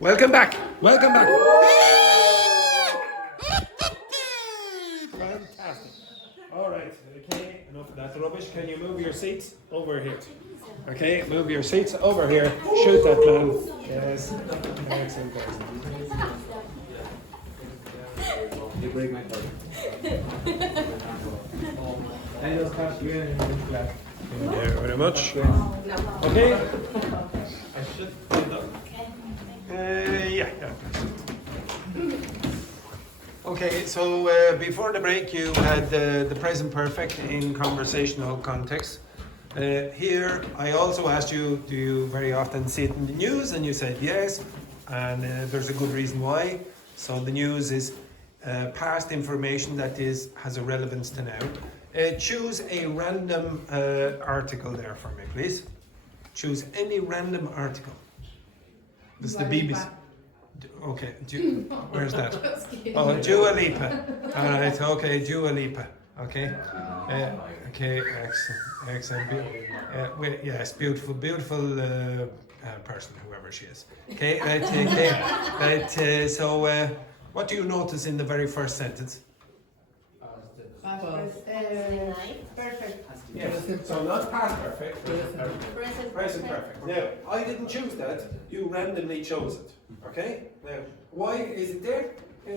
Welcome back. Welcome back. Fantastic. All right. Okay. Enough of that rubbish. Can you move your seats over here? Okay. Move your seats over here. Shoot that man. Yes. Excellent. You break my heart. Thank you very much. Okay. I should stand up. Yeah. Okay, so before the break, you had the present perfect in conversational context. Here, I also asked you, do you very often see it in the news? And you said yes, and there's a good reason why. So the news is past information that has a relevance to now. Choose a random article there for me, please. Choose any random article. This is the BBC. Okay, where's that? Oh, Dua Lipa. All right, okay, Dua Lipa. Okay, okay, excellent. Yes, beautiful person, whoever she is. Okay, right. So, what do you notice in the very first sentence? Perfect. Yes, so not past perfect, present perfect. Now, I didn't choose that, you randomly chose it, okay? Now, why is it there?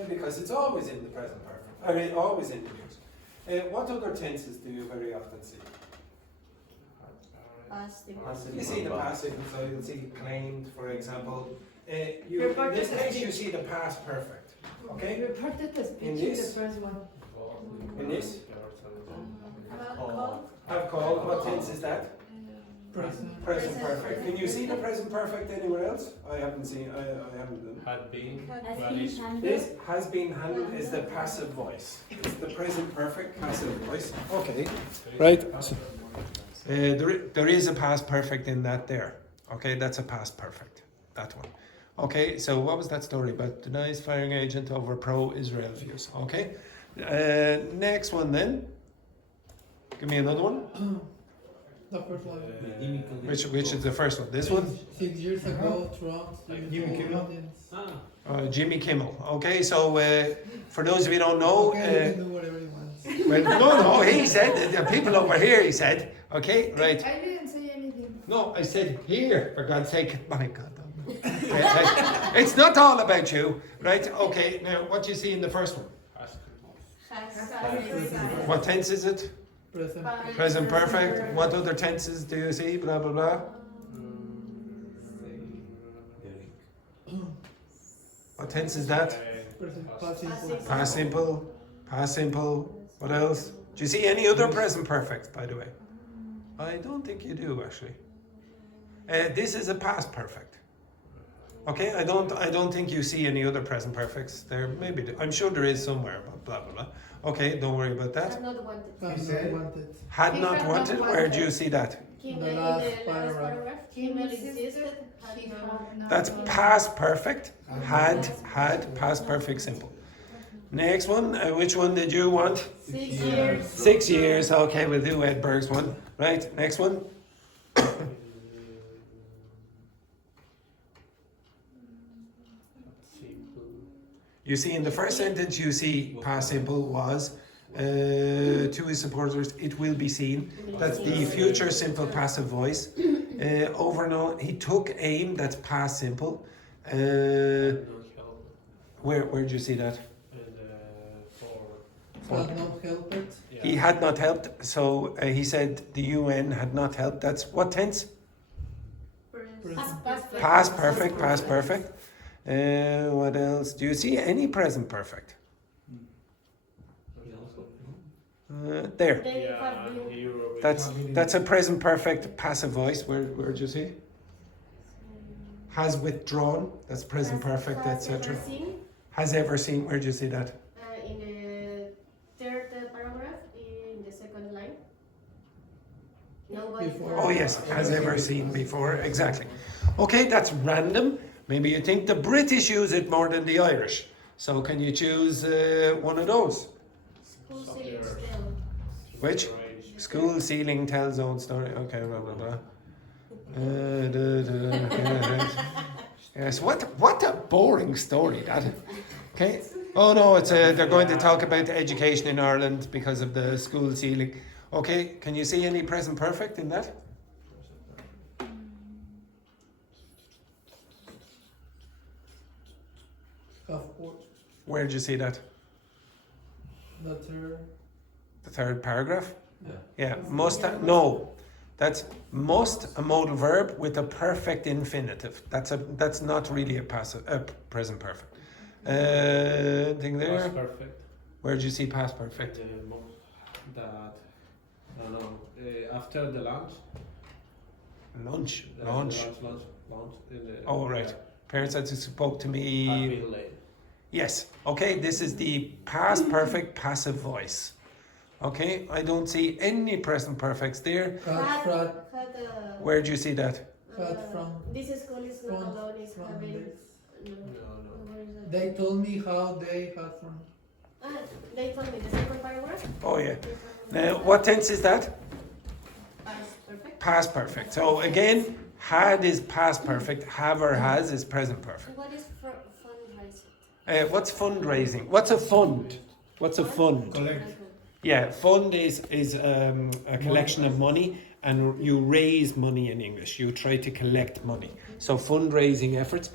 Because it's always in the present perfect, I mean, always in the news. What other tenses do you very often see? You see the passive, so you'll see claimed, for example. In this case, you see the past perfect, okay? Reported the speech In in the this? first one. In this, Call. have called, what tense is that? Present. Present perfect. Can you see the present perfect anywhere else? I haven't seen. I haven't done. Had been. This has been handled is the passive voice. It's the present perfect passive voice. Okay. Right. There is a past perfect in that there. Okay, that's a past perfect. That one. Okay. So what was that story about? Denies firing agent over pro-Israel views. Okay. Next one then. Give me another one. The first one. Which is the first one? This one? 6 years ago, Trump. Jimmy Kimmel? audience. Jimmy Kimmel. Okay, so for those of you who don't know, Okay, he can do whatever he wants. well, no, he said the people over here. He said, okay, right. I didn't say anything. No, I said here. For God's sake, my God. It's not all about you, right? Okay. Now, what do you see in the first one? What tense is it? Present. Present perfect. What other tenses do you see? Blah blah blah. What tense is that? Present. Past simple. Past simple. Past simple. What else? Do you see any other present perfect, by the way? I don't think you do, actually. This is a past perfect. Okay, I don't think you see any other present perfects there. Maybe I'm sure there is somewhere. But blah blah blah. Okay, don't worry about that. Not wanted. Not wanted. Had He not had wanted. not Where do you wanted. see that? Kimmel The in last the last paragraph. paragraph. Kimmel insisted. He had not That's wanted. past perfect. Had past perfect simple. Next one. Which one did you want? 6 years. 6 years. Okay, we'll do Edberg's one. Right. Next one. You see in the first sentence, you see past simple was to his supporters, it will be seen. That's the future simple passive voice. Over and on, he took aim, that's past simple. Where did you see that? Had not helped it. He had not helped, so he said the UN had not helped. That's what tense? Past perfect, past perfect. What else? Do you see any present perfect? There. They have been. That's a present perfect passive voice. Where did you see? Has withdrawn. That's present perfect, etc. Ever seen, Has ever seen. Where did you see that? in the third paragraph, in the second line. Nobody. Before. Oh yes, has ever seen before. Exactly. Okay, that's random. Maybe you think the British use it more than the Irish. So can you choose one of those? School ceiling still. Which? School ceiling tells own story. Okay, blah blah blah. Yes, what a boring story that. Okay. Oh no, it's they're going to talk about education in Ireland because of the school ceiling. Okay, can you see any present perfect in that? Of course. Where did you see that? The third. The third paragraph? Yeah. Yeah, must, no. That's must, a modal verb with a perfect infinitive. That's not really a present perfect. Thing there. Past perfect. Where did you see past perfect? That, I don't know, after the lunch. Lunch. Lunch. Oh, right. Parents that spoke to me. I've been late. Yes. Okay, this is the past perfect passive voice. Okay, I don't see any present perfects there. Where do you see that? This school is not alone, it's having. No. Where is that? They told me how they had from. They told me the second paragraph. Oh yeah. Now, what tense is that? Past perfect. Past perfect. So again, had is past perfect. Have or has is present perfect. What is fundraising? What's fundraising? What's a fund? What's a fund? Collect. Yeah, fund is a collection of money, and you raise money in English. You try to collect money. So fundraising efforts,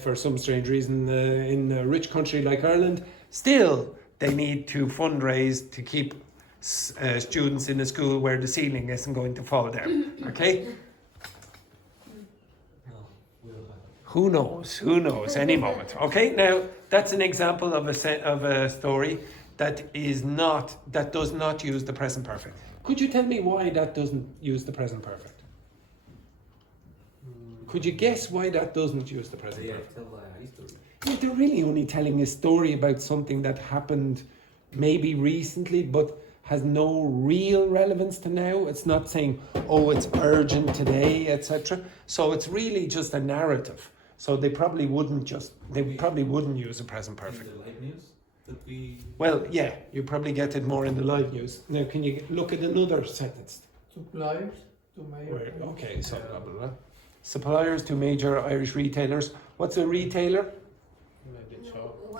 for some strange reason, in a rich country like Ireland, still they need to fundraise to keep students in a school where the ceiling isn't going to fall down. Okay? Who knows? Who knows? Any moment. Okay. Now that's an example of a story that does not use the present perfect. Could you tell me why that doesn't use the present perfect? Could you guess why that doesn't use the present perfect? Tell a history. Yeah, they're really only telling a story about something that happened maybe recently, but has no real relevance to now. It's not saying, oh, it's urgent today, etc. So it's really just a narrative. So they probably wouldn't use a present perfect. In the live news that we. Well, yeah, you probably get it more in the live news. Now, can you look at another sentence? Suppliers to major. Right, okay, so blah, blah, blah. Suppliers to major Irish retailers. What's a retailer? Like the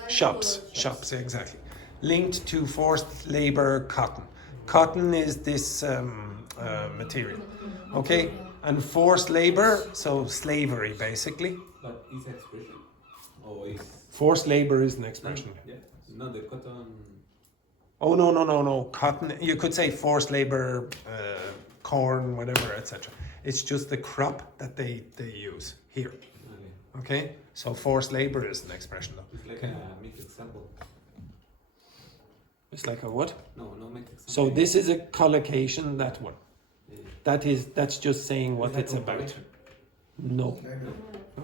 shop. Shops, exactly. Linked to forced labour cotton. Cotton is this material, okay? And forced labour, so slavery basically. But is expression? Or is. Forced labour is an expression. Yeah. No, the cotton. Oh, no. Cotton, you could say forced labour, corn, whatever, etc. It's just the crop that they use here, okay? So forced labour is an expression though. It's like Okay. a make example. It's like a what? No, make example. So this is a collocation, that one. Yeah. That's just saying what Is that it's about. comparison? No.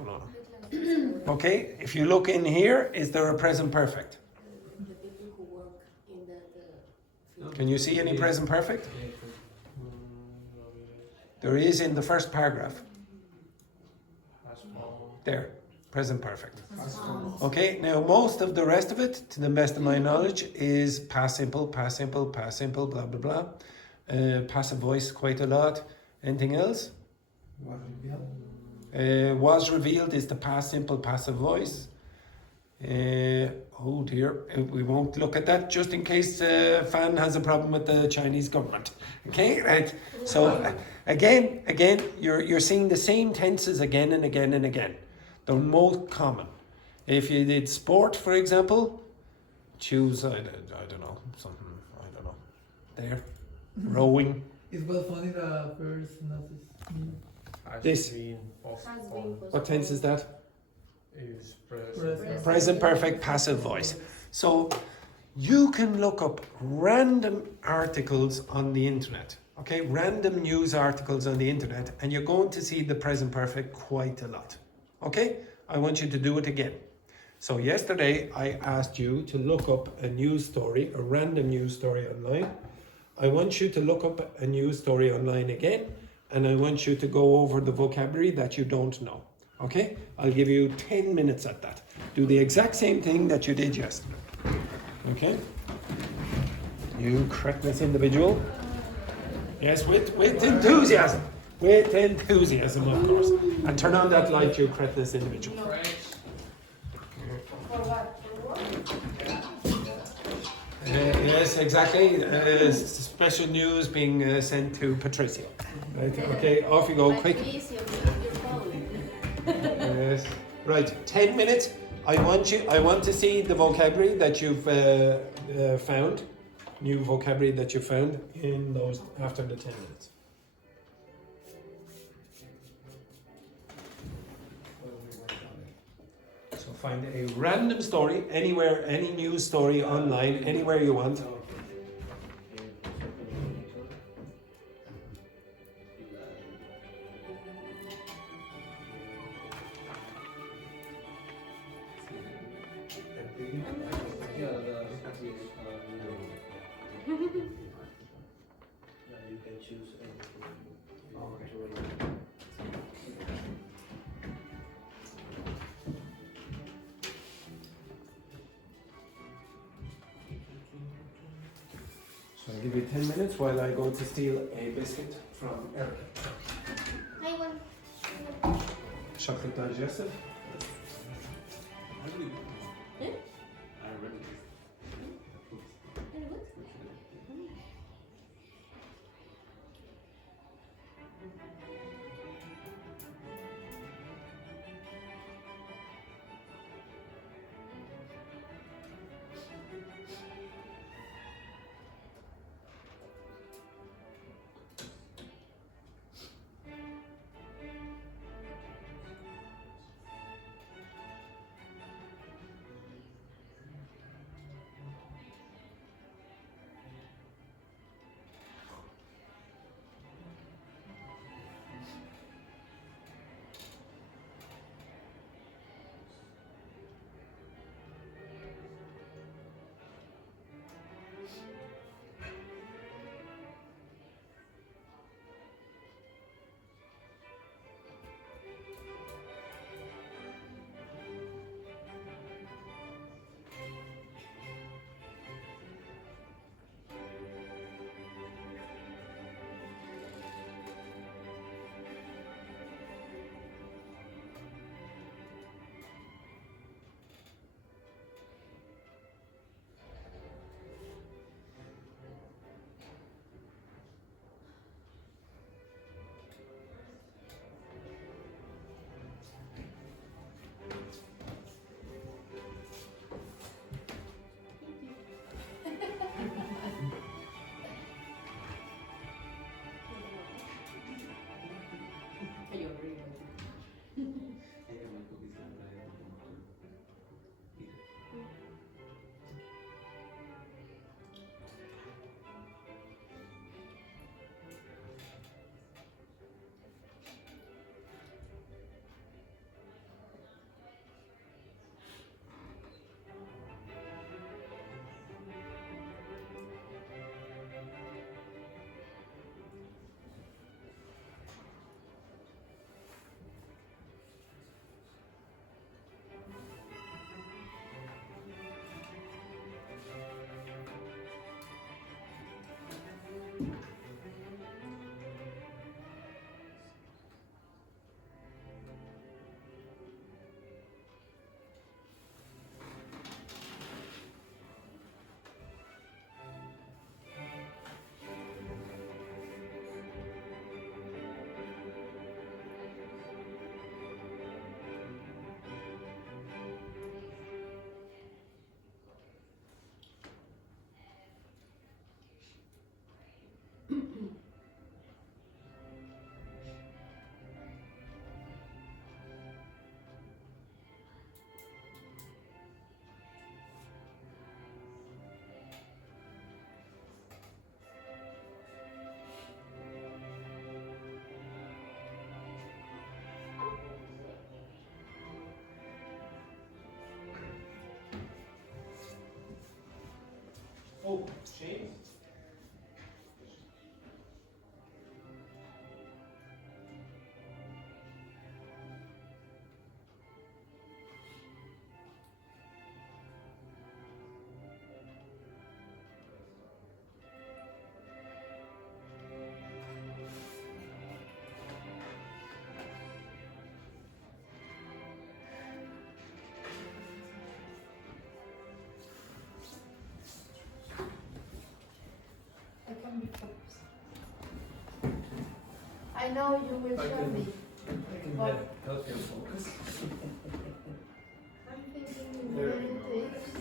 No. Okay, if you look in here, is there a present perfect? The people who work in the No. Can you see any present perfect? Yeah. There is in the first paragraph. There, present perfect. Okay, now most of the rest of it, to the best of my knowledge, is past simple, blah, blah, blah. Passive voice quite a lot. Anything else? Was revealed is the past simple passive voice. Oh dear, we won't look at that just in case Fan has a problem with the Chinese government. Okay, right. So again, you're seeing the same tenses again and again and again. They're most common. If you did sport, for example, choose I don't know something. I don't know. There, rowing. It was funny the first notice. This. has been What tense is that? Is Present perfect passive voice. So you can look up random articles on the internet, okay? Random news articles on the internet, and you're going to see the present perfect quite a lot, okay? I want you to do it again. So yesterday I asked you to look up a news story, a random news story online. I want you to look up a news story online again, and I want you to go over the vocabulary that you don't know. Okay, I'll give you 10 minutes at that. Do the exact same thing that you did yesterday. Okay? You correctness individual. Yes, with enthusiasm. With enthusiasm, of course. And turn on that light, you cretinous individual. No. For what? For work? Yes, exactly. Special news being sent to Patricia. Right, okay, off you go, Like quick. this, your phone. Yes. Right, 10 minutes. I want to see the vocabulary that you've found, new vocabulary that you found in those after the 10 minutes. So find a random story anywhere, any news story online, anywhere you want. Yeah, you can choose anything. So I'll give you 10 minutes while I go to steal a biscuit from Eric. I want. Chocolate digestive. Eh? I ready. Very good. Oh, Shane. know you will show me. I can help you focus. I'm thinking There many we go. things.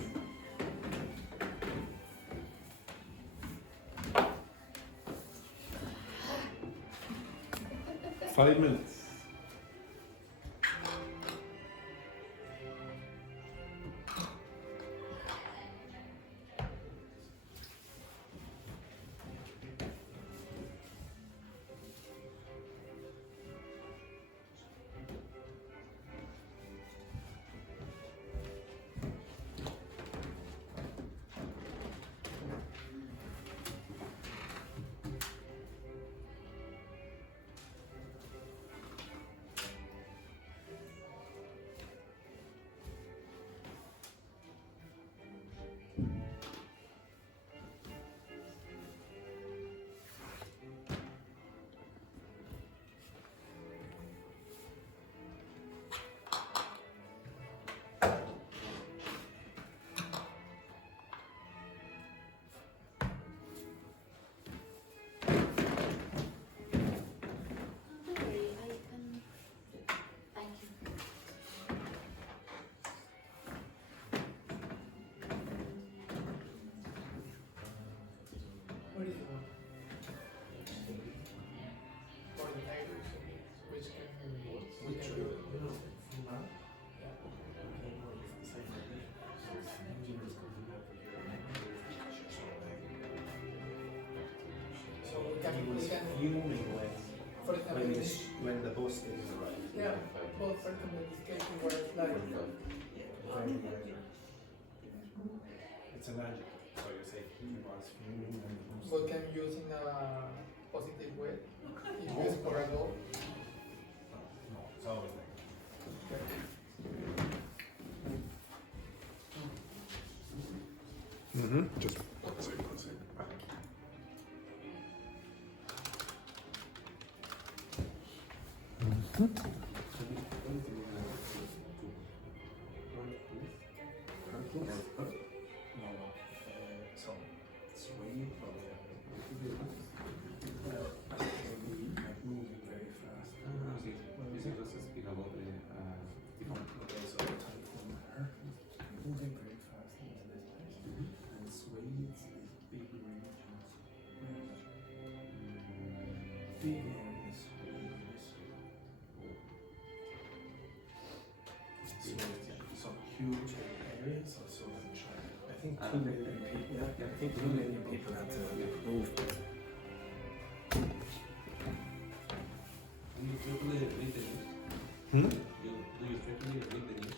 5 minutes. Don't worry, I can. Thank you. What is it? For the neighbors, which can Which you So we can, fuming when for example, in this, when the bus didn't arrive. yeah, well, for example, in this case, we were like, It's an adjective, so you say he was fuming when the bus. we can use in a positive way. If it's for a goal. No, it's always like. Just one second, one second. Huge areas, so I think too many people. Yeah, I think too many people have to move. Do you frequently read the news? Hmm? Do you frequently read the news?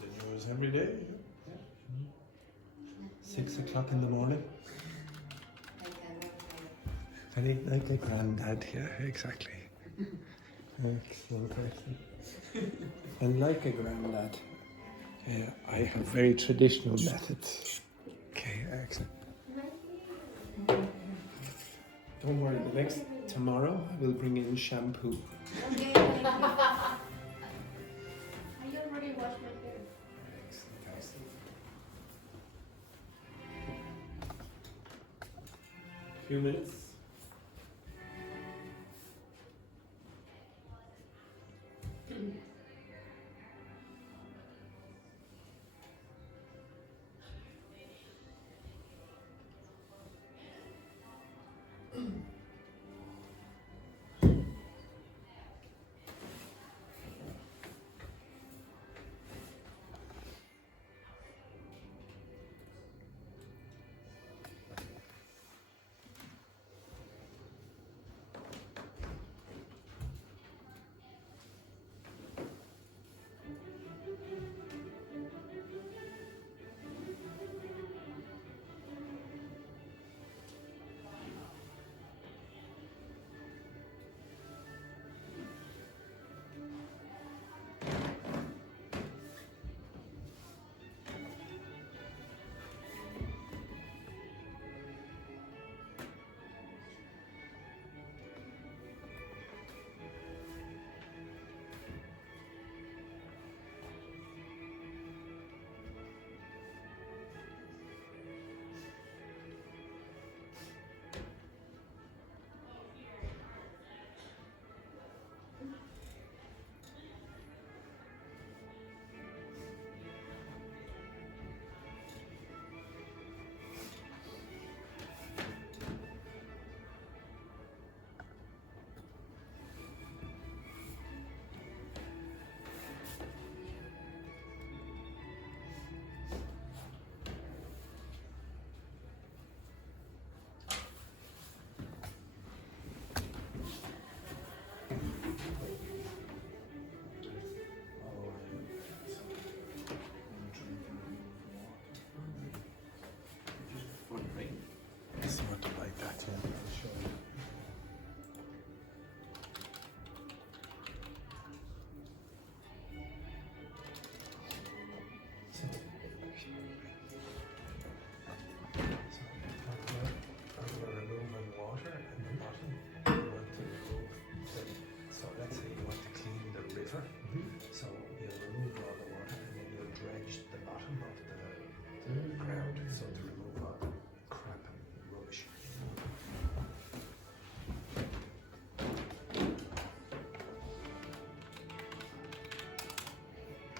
The news every day. 6 o'clock in the morning. Very like a granddad, yeah, exactly. Excellent, excellent. And like a granddad, I have very traditional methods. Okay, excellent. Don't worry, tomorrow I will bring in shampoo. Okay, thank you. I already washed my hair. Excellent, excellent. Few minutes.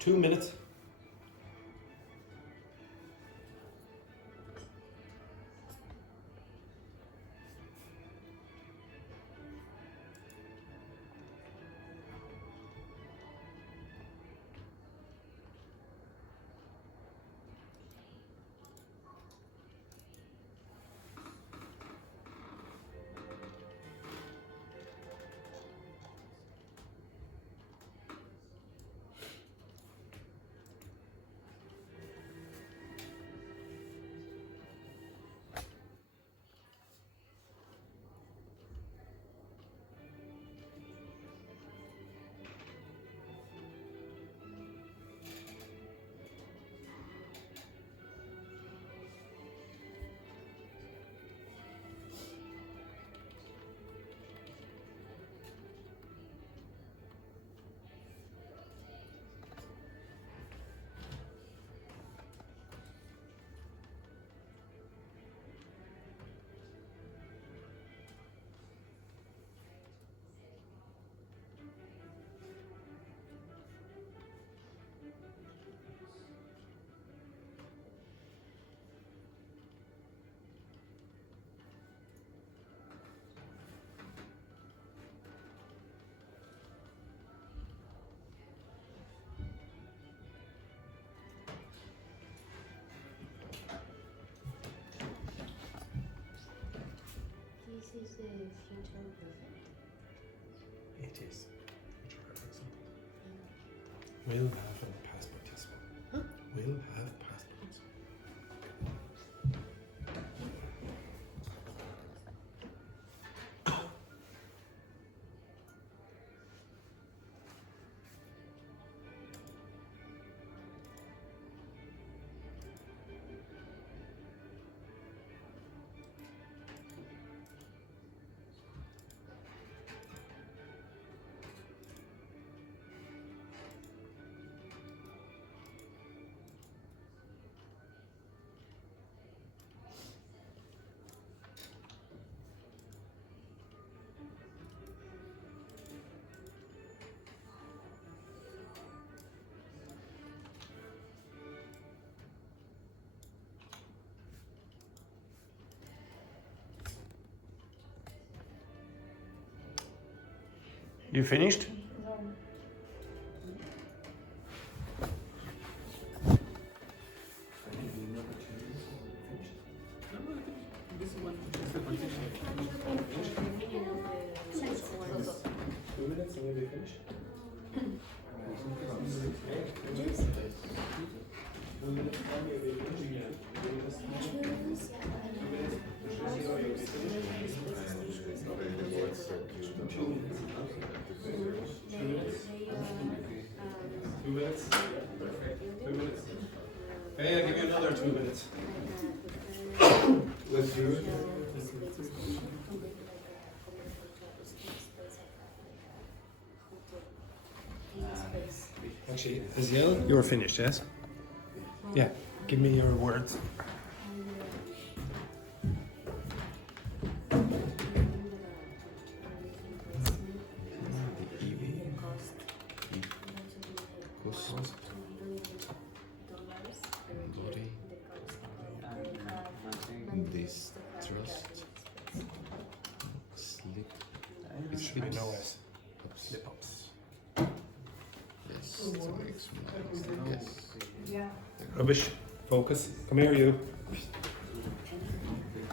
2 minutes. This is the future perfect. It is. We'll have a passport, yes. Huh? We'll have passports. You finished? This one is the continuation. 2 minutes and we'll be finished. Hey, I'll give you another 2 minutes. Let's do it. Actually, Aziel, you're finished, yes? Yeah, give me your words. This trust slip. It Should be slips. no S. Ups. Slip ups. Yes, to explain. Yes. Rubbish. Focus. Come here, you.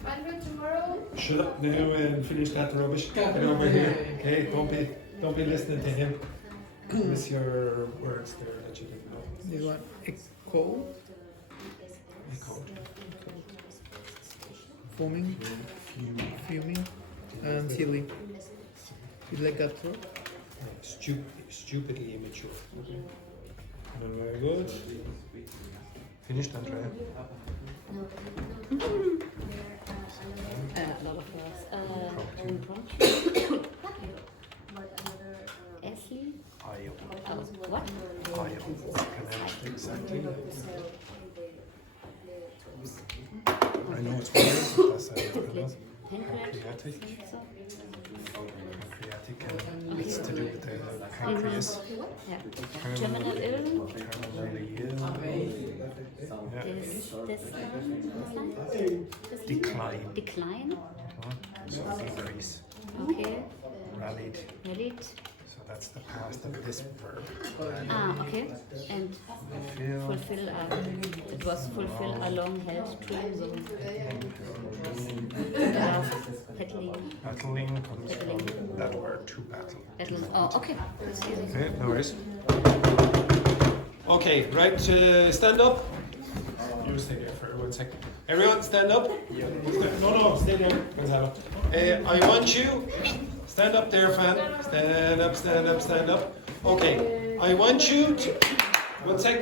Andrew, tomorrow. Shut up now and finish that rubbish. Get over here. Okay, don't be listening to him. Miss your words there that you didn't know. This one, echo, Echoed. foaming, fuming, and silly. You like that too? Stupidly immature. Very good. Finished, Andrea. A lot of us. Ashley? I What? pronounced exactly. I know it's weird, but that's how it's pronounced. Pancreatic? Pancreatic. So, Pancreatic. It's to do with the pancreas. Yeah. Terminal ill. Terminally ill. This Decline. decline. So decrease. Okay. Rallied. Rallied. So that's the past of this verb. Okay. And Fulfill. fulfill. It was fulfill a long held dream. So battling. Battling comes from that word to battle. Battle. Oh, okay. Okay, no worries. Okay, right, stand up. You stay there for 1 second. Everyone stand up. No, stay there, Gonzalo. I want you, stand up there, fan. Stand up, stand up, stand up. Okay, I want you to, one sec.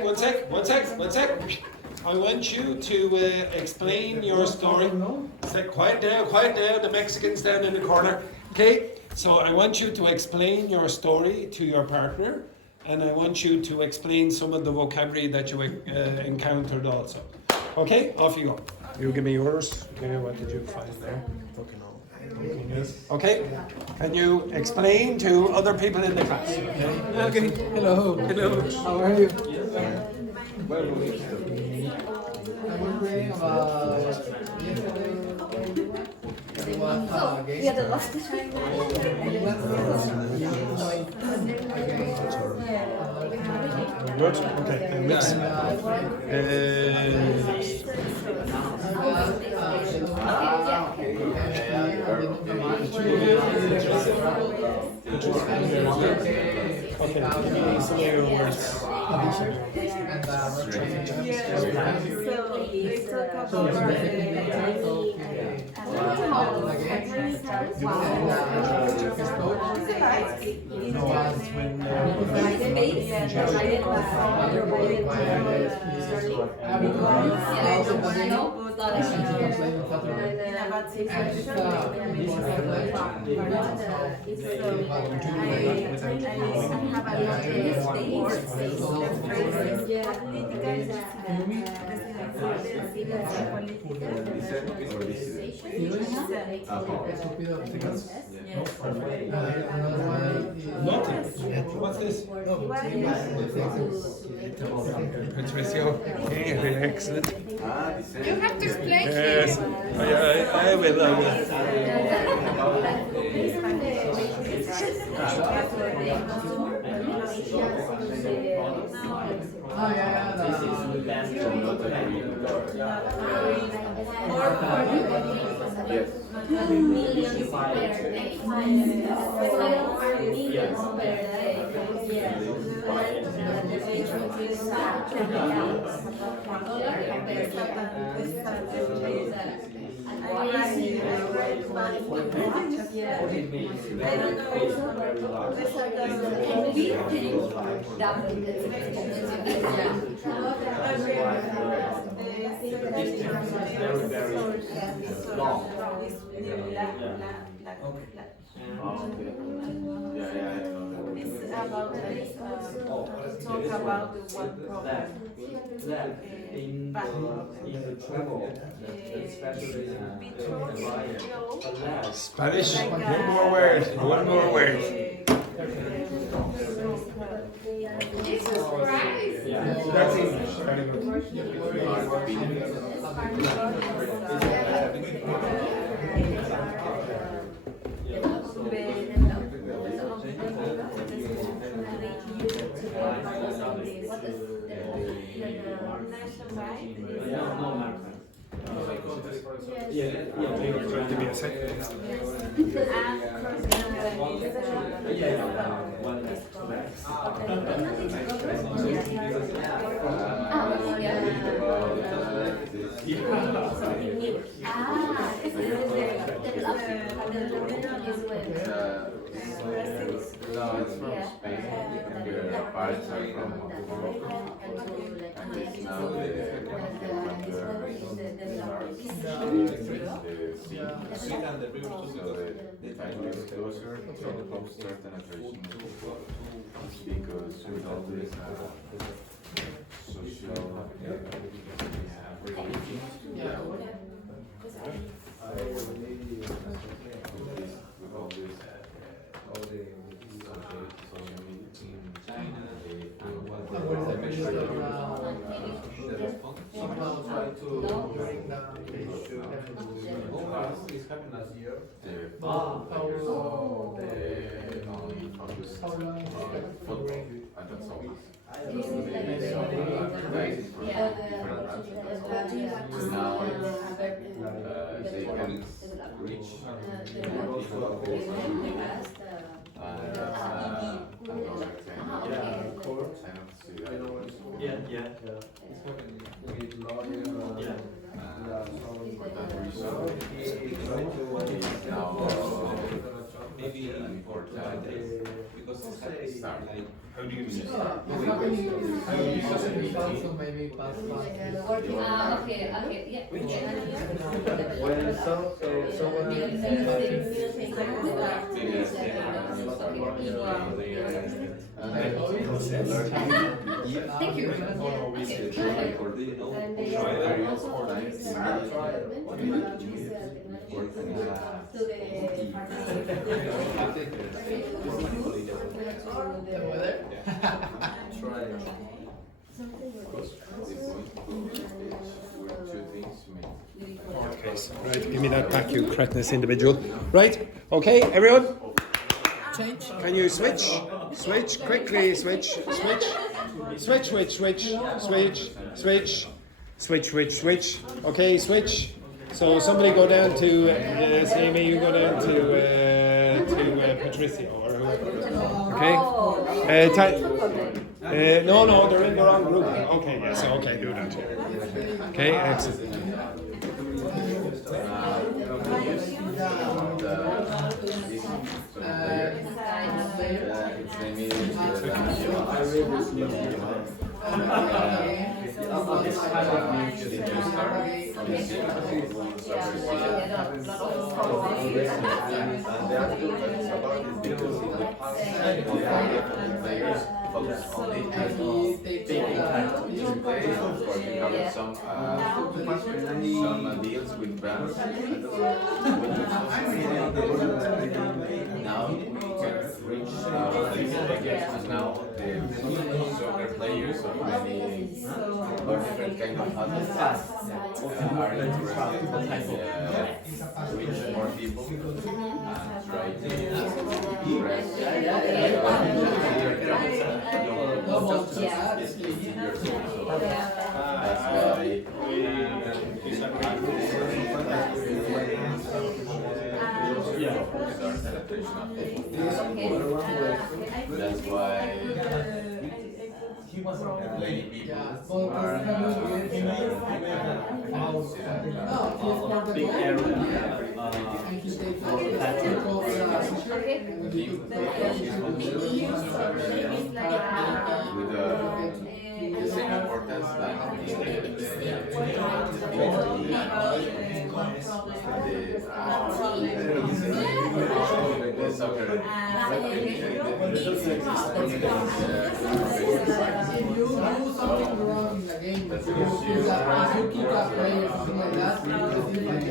I want you to explain your story. Say, quiet down, the Mexicans down in the corner. Okay, so I want you to explain your story to your partner, and I want you to explain some of the vocabulary that you encountered also. Okay, off you go. You give me yours. Okay, what did you find there? Okay, can you explain to other people in the class? Okay. Hello. How are you? I'm wondering about yesterday. There was a game. Yeah, the last Good. Okay, and mix. Okay, give me some of your words. What's this? Patricio. Okay, excellent. You have to explain. Yes, I will. Talk about the one problem. In the travel, Spanish. One more word. Jesus Christ! That's English. Very good. Give me a second. No, it's from Spain, and the parts are from Morocco. And it's now the time is closer, so the poster penetration because with all this social with all this somehow try to bring down the issue. This happened last year. How long is it? I don't know. Now they can reach Yeah. It's happening with lawyer. Yeah. for that reason, Maybe important because it's happening. start. How do you mean? Maybe past Okay, yeah. When someone Thank you. Okay, so, right, give me that back, you cretinous individual. Right, okay, everyone? change. Can you switch? Switch, quickly, switch. Okay, switch. So somebody go down to, Amy, you go down to Patricia or whoever. Okay? No, they're in the wrong group. Okay, yes, okay, do that. Okay, excellent. Some deals with brands. Now we can reach now the soccer players or many or different kind of athletes are interested in reach more people and try to impress that's why many people are big area. with the same importance like the soccer. If you do something wrong in the game, if you kick a player or something like that, you can get a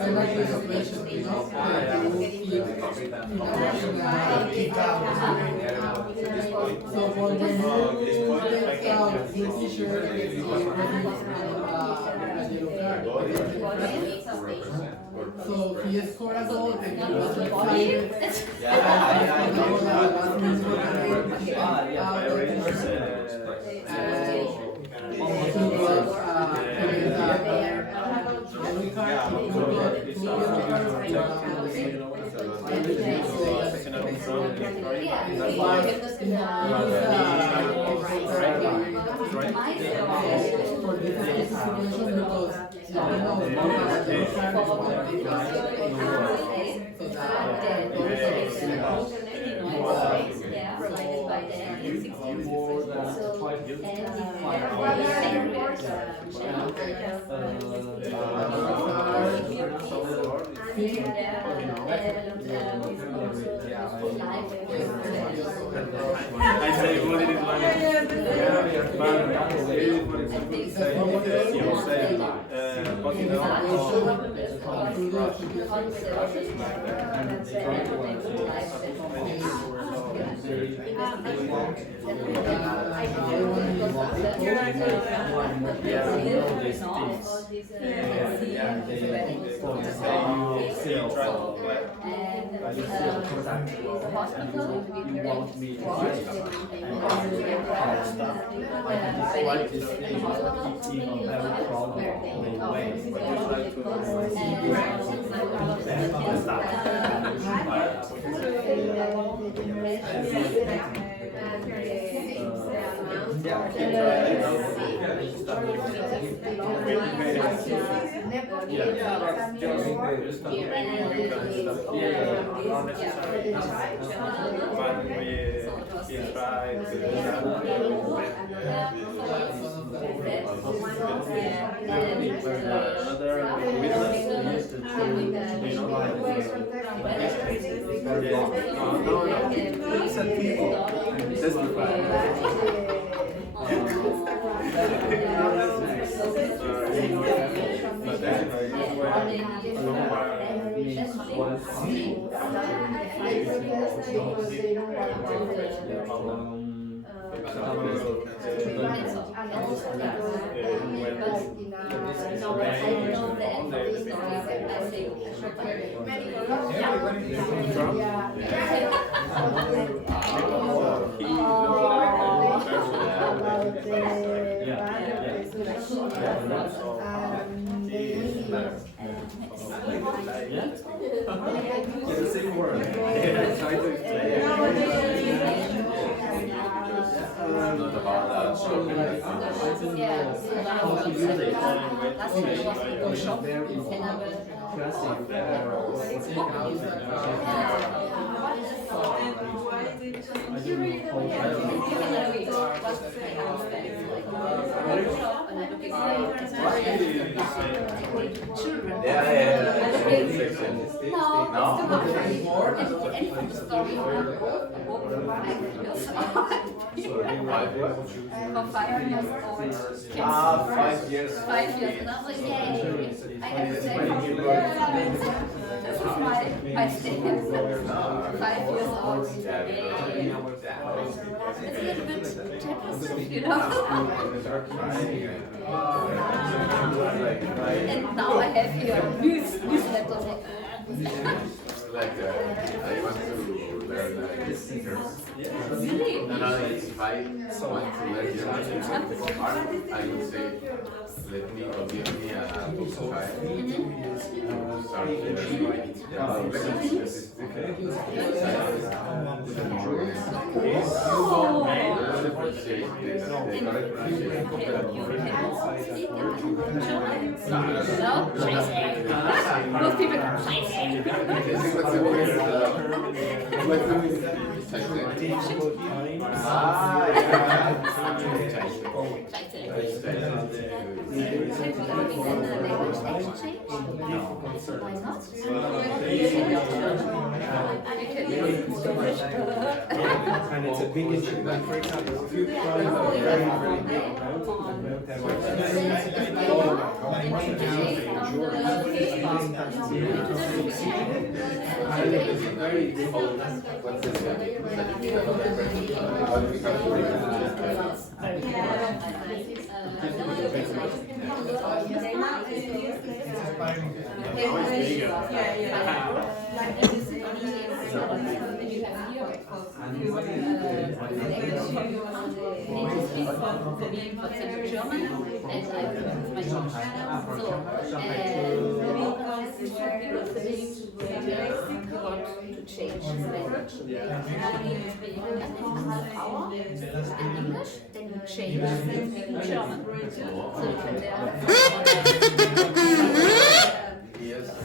I like the situation, you know, so when you take out the t-shirt, it's a yellow card. So he scored a goal and he was excited. I say what it is, what it is. But you And now I have your newsletter. Like, I want to learn singers. Really? No, if I want to learn art, I would say, let me or give me a book to try. Start Most people go, And it's a big issue. Like, for example, if you try a very, very big amount of milk, change language. English, then you change to German.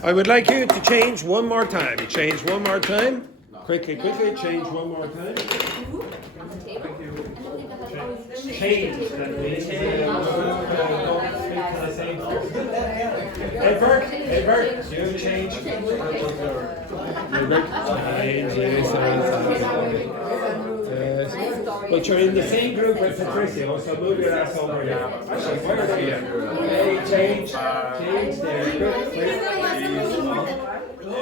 I would like you to change one more time. Change one more time. Quickly, quickly, change one more time. Change. That means don't speak to the same Hey Bert, you change. Change, yes, but you're in the same group with Patricio, so move your ass over there. Actually, where are you? Hey, change there. Good.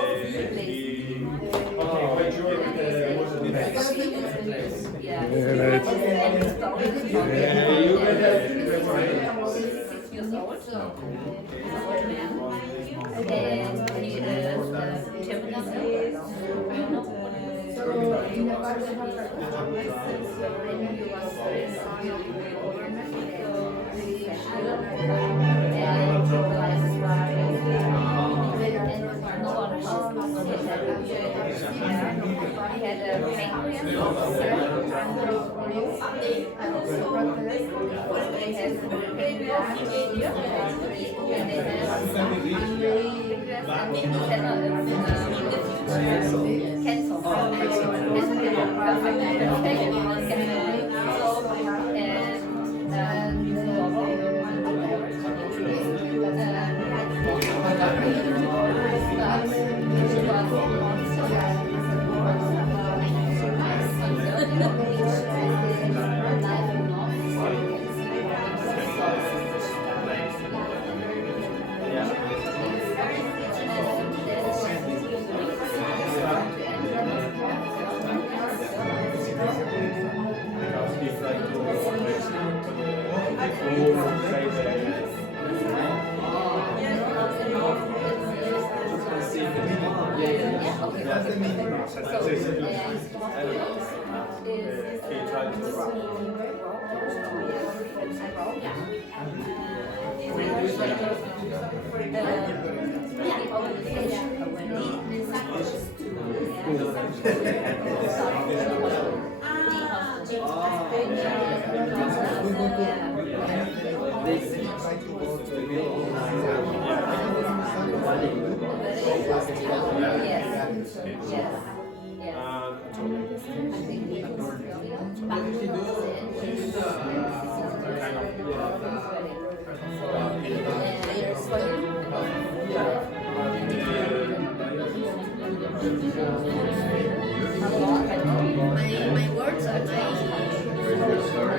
Okay, wait, you're the next. Yeah, you better. 6 years old. And he is Japanese. My words are my story is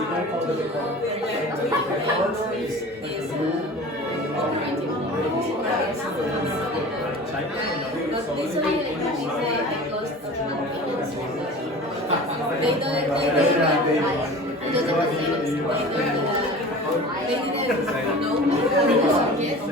about the version of space station. Yeah, but it's like they are okay, yeah,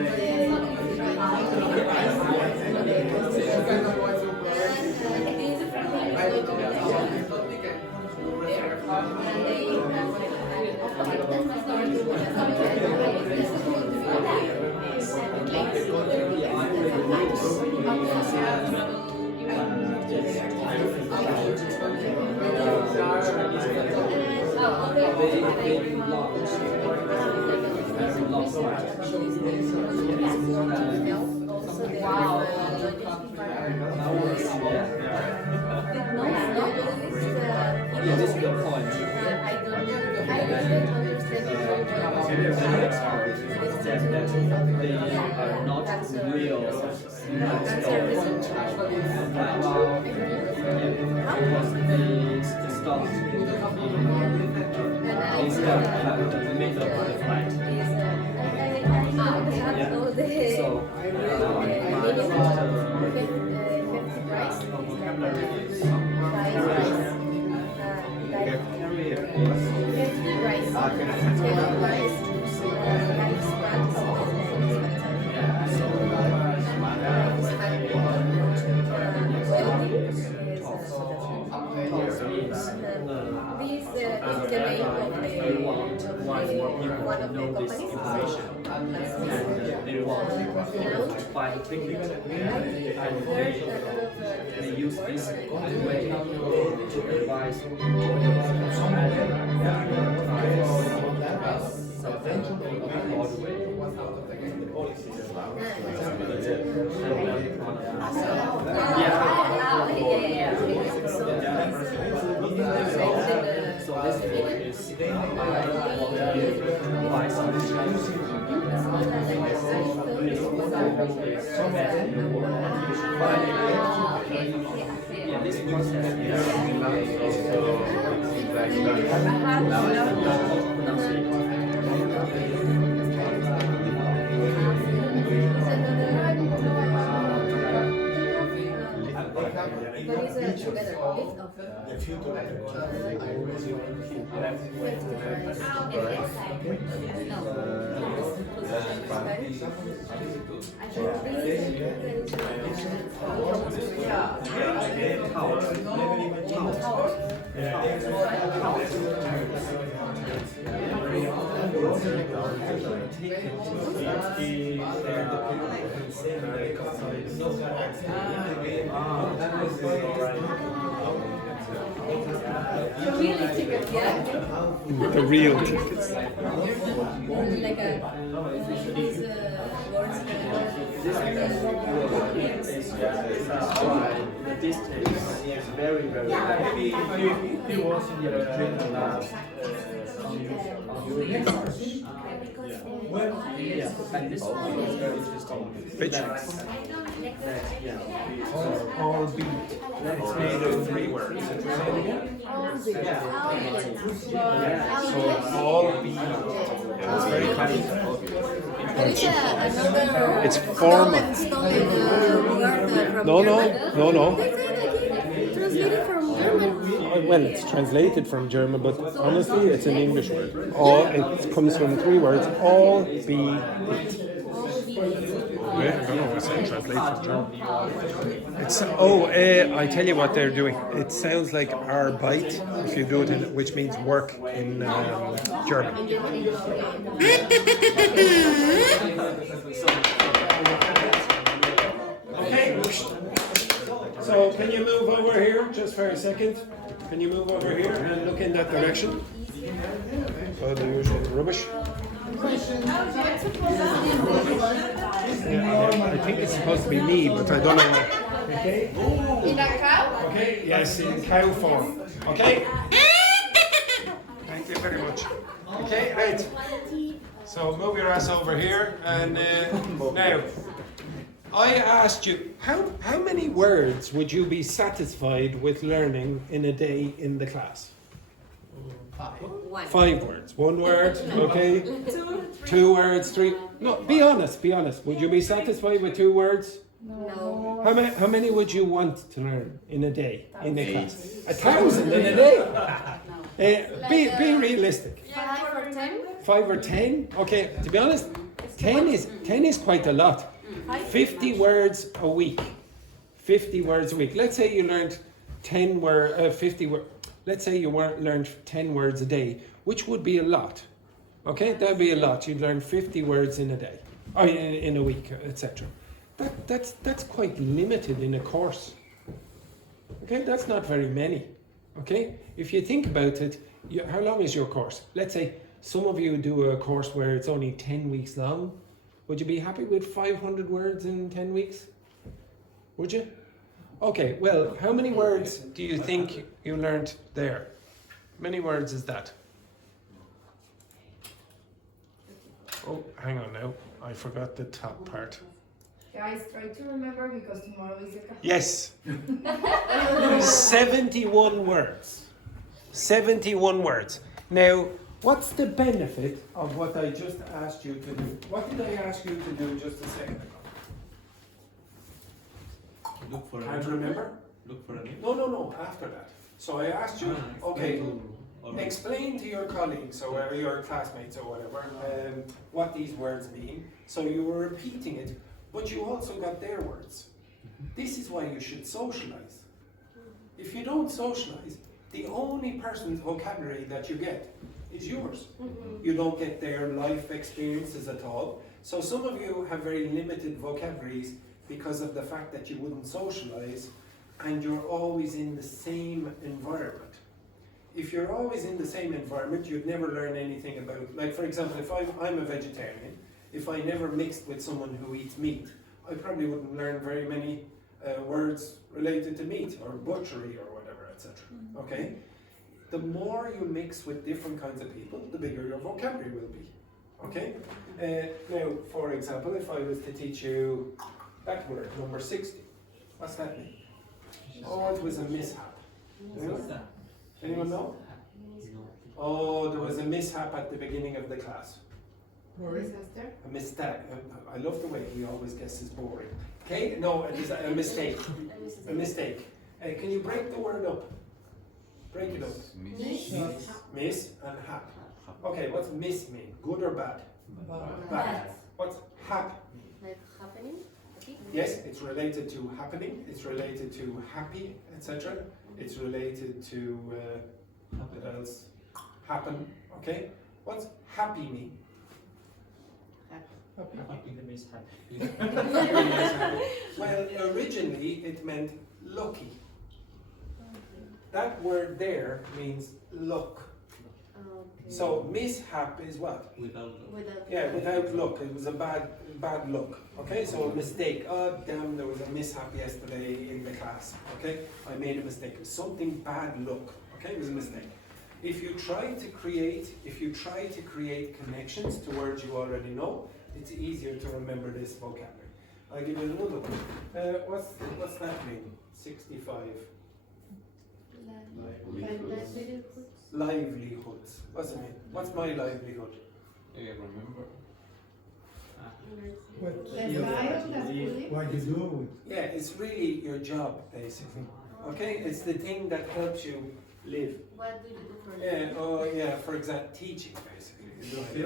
Yeah, this is the point. They are not real. The start is the middle of the flight. So, they want to buy the ticket, and they use this way to advise all the way. So this is yeah, this process The real tickets. the distance is very, very long. He was in the train yeah, and this one is very interesting. Which? All beat. It's made of 3 words. Say it again? So all beat. Yeah, it's very complicated. It's formal. No. Well, it's translated from German, but honestly, it's an English word. All it comes from 3 words. All be it. I don't know what's translated from German. It's I tell you what they're doing. It sounds like Arbeit if you do it in, which means work in German. Okay. So can you move over here just for a second? Can you move over here and look in that direction? Oh, the usual rubbish. Yeah, I think it's supposed to be me, but I don't know. Okay? In a cow? Okay, yes, in cow form. Okay? Thank you very much. Okay, right. So move your ass over here, and now, I asked you, how many words would you be satisfied with learning in a day in the class? 5 words. 1 word, okay? 2 words, 3. No, be honest. Would you be satisfied with 2 words? No. How many would you want to learn in a day in the class? 1,000 in a day? Be realistic. 5 or 10? 5 or 10? Okay, to be honest, 10 is quite a lot. 50 words a week. 50 words a week. Let's say you learned 50 words. Let's say you learned 10 words a day, which would be a lot. Okay, that'd be a lot. You'd learn 50 words in a day, or in a week, etc. That's quite limited in a course. Okay, that's not very many. Okay, if you think about it, how long is your course? Let's say some of you do a course where it's only 10 weeks long. Would you be happy with 500 words in 10 weeks? Would you? Okay, well, how many words do you think you learned there? How many words is that? Oh, hang on now. I forgot the top part. Guys, try to remember because tomorrow is the Yes. 71 words. 71 words. Now, what's the benefit of what I just asked you to do? What did I ask you to do just a second ago? Look for Can't remember? Look for a name. No, after that. So I asked you, okay, explain to your colleagues or your classmates or whatever what these words mean. So you were repeating it, but you also got their words. This is why you should socialize. If you don't socialize, the only person's vocabulary that you get is yours. You don't get their life experiences at all. So some of you have very limited vocabularies because of the fact that you wouldn't socialize and you're always in the same environment. If you're always in the same environment, you'd never learn anything about, like for example, if I'm a vegetarian, if I never mixed with someone who eats meat, I probably wouldn't learn very many words related to meat or butchery or whatever, etc. Okay? The more you mix with different kinds of people, the bigger your vocabulary will be. Okay? Now, for example, if I was to teach you that word, number 60, what's that mean? Oh, it was a mishap. Anyone know? Oh, there was a mishap at the beginning of the class. Disaster. A mistake. I love the way he always guesses boring. Okay? No, it is a mistake. A mistake. Can you break the word up? Break it up. Miss and hap. Okay, what's miss mean? Good or bad? Bad. What's hap mean? Like happening? Yes, it's related to happening, it's related to happy, etc. It's related to, what else? Happen, okay? What's happy mean? Well, originally it meant lucky. That word there means luck. Okay. So mishap is what? Without Yeah, without luck. It was a bad luck. Okay, so a mistake. Oh damn, there was a mishap yesterday in the class. Okay, I made a mistake. It was something bad luck. Okay, it was a mistake. If you try to create connections to words you already know, it's easier to remember this vocabulary. I'll give you another one. What's that mean? 65. Livelihoods. What's it mean? What's my livelihood? remember. What you do? Yeah, it's really your job, basically. Okay, it's the thing that helps you live. What do you do for Yeah, oh yeah, for example, teaching, basically.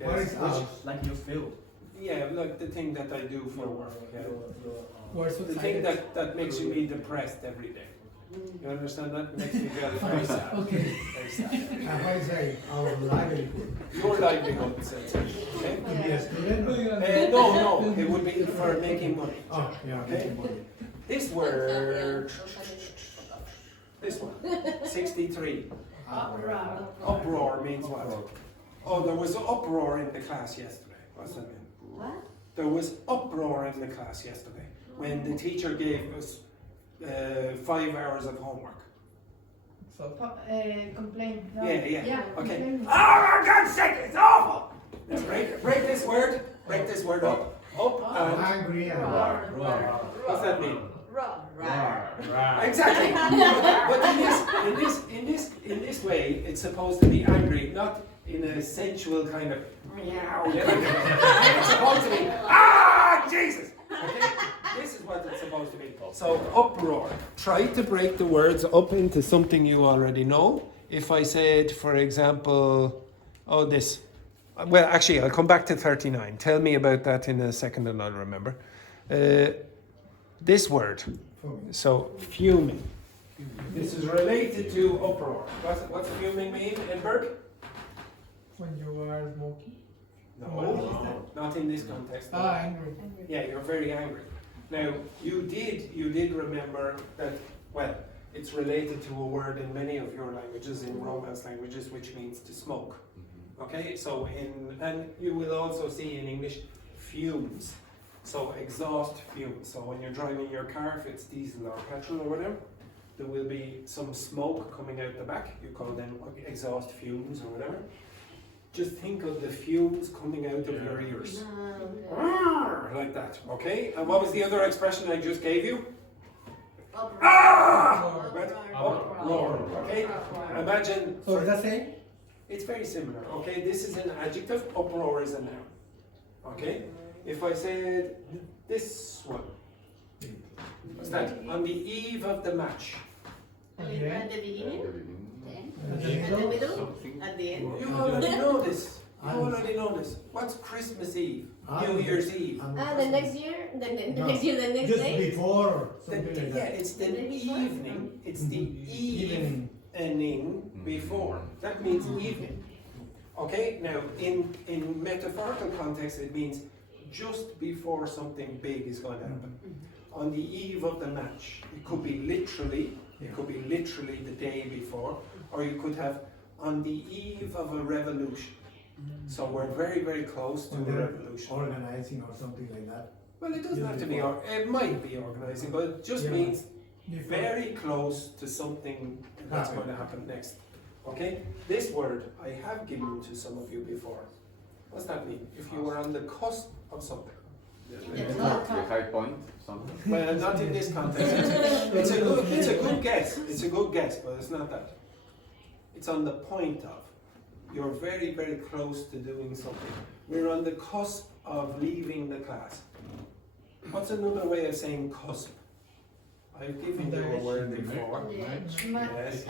What is that? Like your field. Yeah, like the thing that I do for work. Yeah. What's The thing that makes me depressed every day. You understand that? Makes me very sad. Okay. Very sad. And what is that? Our livelihood. Your livelihood, essentially. Okay? To be a student? No, it would be for making money. Oh, yeah. Okay? This word, this one, 63. Uproar means what? Oh, there was uproar in the class yesterday. What's that mean? What? There was uproar in the class yesterday when the teacher gave us 5 hours of homework. Complain. No. Yeah. Okay. Complain. Oh, for God's sake, it's awful! Let's break this word. Break this word up. I'm And angry and what's that mean? Right. Exactly. But in this way, it's supposed to be angry, not in a sensual kind of meow. It's supposed to be Jesus. Okay? This is what it's supposed to be. So uproar. Try to break the words up into something you already know. If I said, for example, this. Well, actually, I'll come back to 39. Tell me about that in a second, and I'll remember. This word. So fuming. This is related to uproar. What's fuming mean, Edberg? when you are smoking. No, not in this context. Angry. Yeah, you're very angry. Now, you did remember that, well, It's related to a word in many of your languages, in Romance languages, which means to smoke. Okay, so and you will also see in English fumes. So exhaust fumes. So when you're driving your car, if it's diesel or petrol or whatever, there will be some smoke coming out the back. You call them exhaust fumes or whatever. Just think of the fumes coming out of your ears. Like that, okay? And what was the other expression I just gave you? Uproar, okay? Imagine... So is that same? It's very similar, okay? This is an adjective, uproar is a noun, okay? If I said this one, what's that? On the eve of the match. At the beginning, Then, at the middle, at the end. You already know this. You already know this. What's Christmas Eve? New Year's Eve? The next year, the next year, the next Just day. before, The- something like yeah, that. it's the The day before? evening. It's the Evening. evening before. That means evening. Okay, now in metaphorical context, it means just before something big is going to happen. On the eve of the match. It could be literally, the day before, or you could have on the eve of a revolution. So we're very, very close to a revolution. Organizing or something like that. Well, it doesn't have to be, it might be organizing, but it just Yeah. means Before. very close to something that's going to happen next. Okay? This word I have given to some of you before. What's that mean? If you were on the cusp of something. The high point, something. Well, not in this context. It's a good guess. It's a good guess, but it's not that. It's on the point of. You're very, very close to doing something. We're on the cusp of leaving the class. What's another way of saying cusp? I've given you a word before. Yes.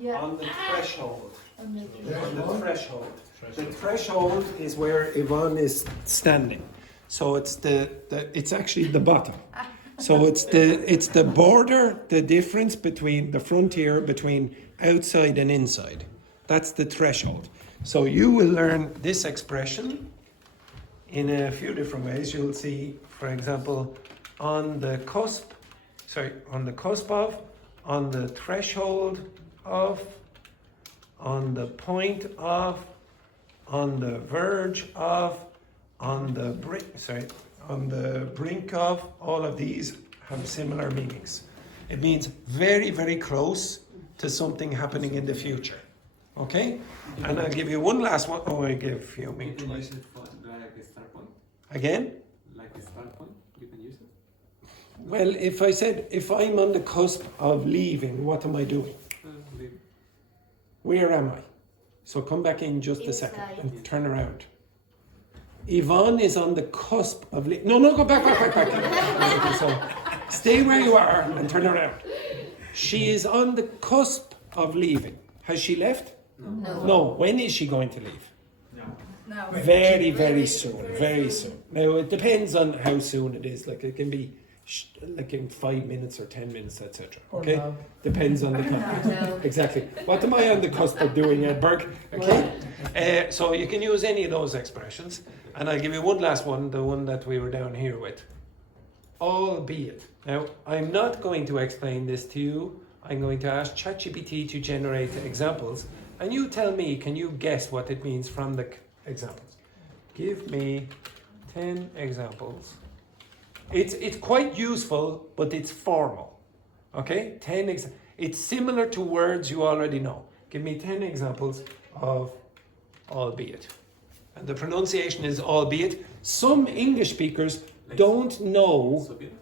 Yeah. On the threshold. On the- On the threshold. The threshold is where Yvonne is standing. So it's it's actually the bottom. So it's the border, the difference between the frontier between outside and inside. That's the threshold. So you will learn this expression in a few different ways. You'll see, for example, on the cusp of, on the threshold of, on the point of, on the verge of, on the brink of. All of these have similar meanings. It means very, very close to something happening in the future. Okay? And I'll give you one last one. Oh, I gave you me You can twice. use it for like a start point. Again? Like a start point, you can use it. Well, if I said, if I'm on the cusp of leaving, what am I doing? Leave. Where am I? So come back in just a second Inside. and turn around. Yvonne is on the cusp of leaving. No, go back. Okay, so stay where you are and turn around. She is on the cusp of leaving. Has she left? No. When is she going to leave? No. Very, very soon. Very soon. Now, it depends on how soon it is. Like, it can be like in 5 minutes or 10 minutes, etc. Okay? Depends on the context. Exactly. What am I on the cusp of doing, Edberg? Okay? So you can use any of those expressions. And I'll give you one last one, the one that we were down here with. Albeit. Now, I'm not going to explain this to you. I'm going to ask ChatGPT to generate examples. And you tell me, can you guess what it means from the examples? Give me 10 examples. It's quite useful, but it's formal. Okay? It's similar to words you already know. Give me 10 examples of albeit. And the pronunciation is albeit. Some English speakers don't know Soviet?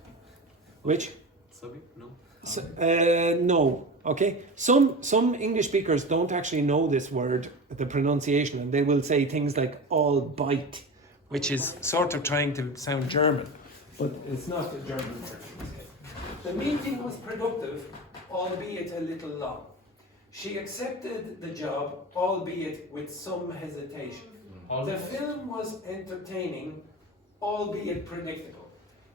which. Soviet? No. No. Okay. Some English speakers don't actually know this word, the pronunciation, and they will say things like albeit, which is sort of trying to sound German, but it's not a German word. The meeting was productive, albeit a little long. She accepted the job, albeit with some hesitation. The film was entertaining, albeit predictable.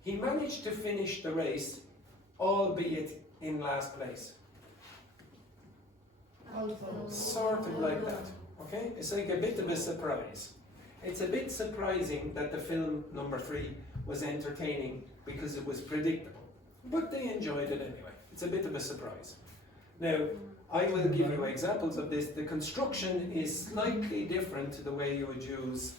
He managed to finish the race, albeit in last place. Sort of like that, okay? It's like a bit of a surprise. It's a bit surprising that the film number 3 was entertaining because it was predictable. But they enjoyed it anyway. It's a bit of a surprise. Now, I will give you examples of this. The construction is slightly different to the way you would use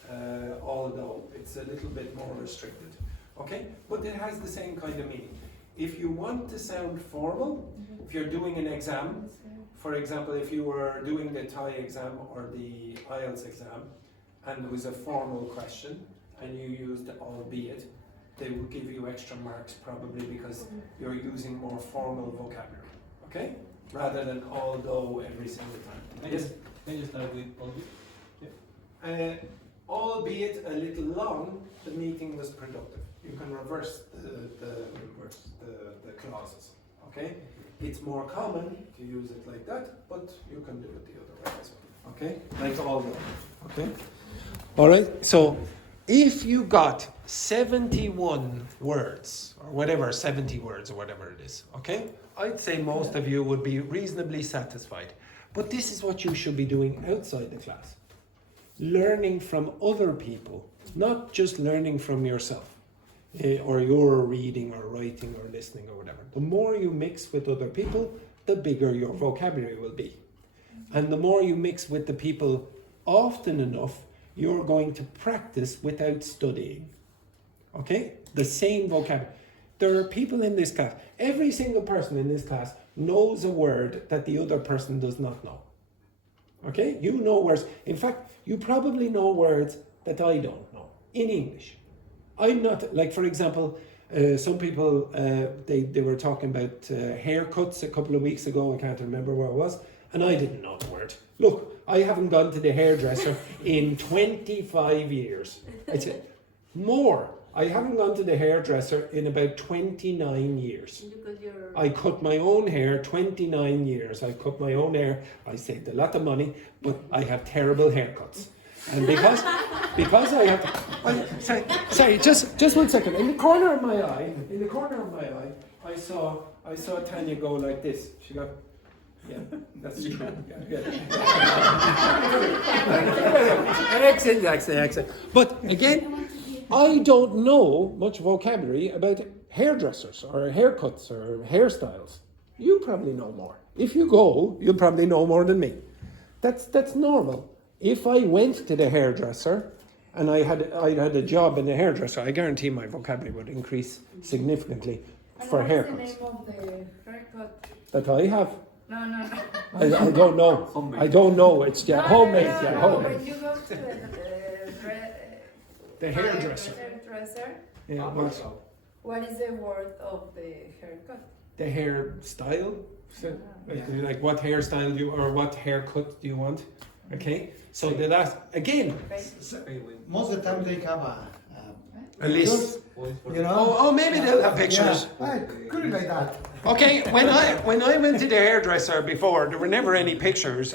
although. It's a little bit more restricted, okay? But it has the same kind of meaning. If you want to sound formal, if you're doing an exam, for example, if you were doing the TIE exam or the IELTS exam, and there was a formal question, and you used albeit, they will give you extra marks probably because you're using more formal vocabulary, okay? Rather than although every single time. Can you just start with albeit? Albeit a little long, the meeting was productive. You can reverse the clauses, okay? It's more common to use it like that, but you can do it the other way as well, okay? Like although, okay? All right, so if you got 71 words, or whatever, 70 words or whatever it is, okay? I'd say most of you would be reasonably satisfied. But this is what you should be doing outside the class. Learning from other people, not just learning from yourself, or your reading or writing or listening or whatever. The more you mix with other people, the bigger your vocabulary will be. And the more you mix with the people often enough, you're going to practice without studying. Okay? The same vocabulary. There are people in this class, every single person in this class knows a word that the other person does not know. Okay? You know words. In fact, you probably know words that I don't know in English. I'm not, like for example, some people, they were talking about haircuts a couple of weeks ago, I can't remember where it was, and I didn't know the word. Look, I haven't gone to the hairdresser in 25 years. I'd say, more. I haven't gone to the hairdresser in about 29 years. I cut my own hair 29 years. I cut my own hair. I saved a lot of money, but I have terrible haircuts. And because I have, sorry, just 1 second. In the corner of my eye, I saw Tanya go like this. She got, yeah, that's true. Yeah. Accent. But again, I don't know much vocabulary about hairdressers or haircuts or hairstyles. You probably know more. If you go, you'll probably know more than me. That's normal. If I went to the hairdresser and I had a job in the hairdresser, I guarantee my vocabulary would increase significantly for haircuts. What's the name of the haircut? That I have? No. I don't know. Homemade. I don't know. It's homemade. No. Yeah, homemade. When you go to The hairdresser. Yeah, what is the word of the haircut? the hairstyle. So, like what hairstyle do you, or what haircut do you want? Okay, so the last again. Most of the time they have A list. You know? Oh, maybe they'll have pictures. Yeah, could be like that. Okay, when I went to the hairdresser before, there were never any pictures.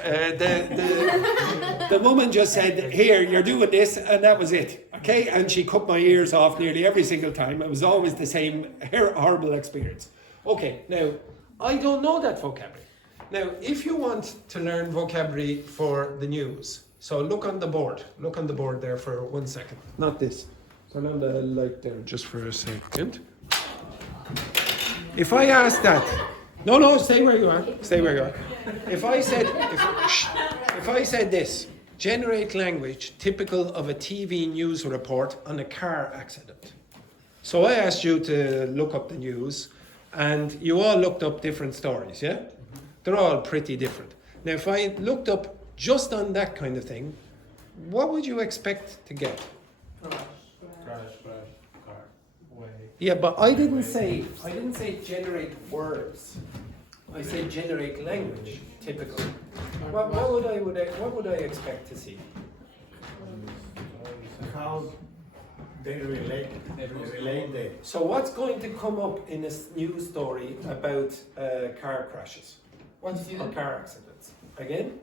The woman just said, "Here, you're doing this," and that was it. Okay, and she cut my ears off nearly every single time. It was always the same horrible experience. Okay, now I don't know that vocabulary. Now, if you want to learn vocabulary for the news, so look on the board. Look on the board there for 1 second. Not this. Turn on the light there just for a second. If I ask that, no, stay where you are. Stay where you are. If I said this, generate language typical of a TV news report on a car accident. So I asked you to look up the news, and you all looked up different stories, yeah? They're all pretty different. Now, if I looked up just on that kind of thing, what would you expect to get? Crash, car, way. Yeah, but I didn't say generate words. I said generate language, typical. What would I expect to see? How they relate the So what's going to come up in this news story about car crashes? Or car accidents? Again?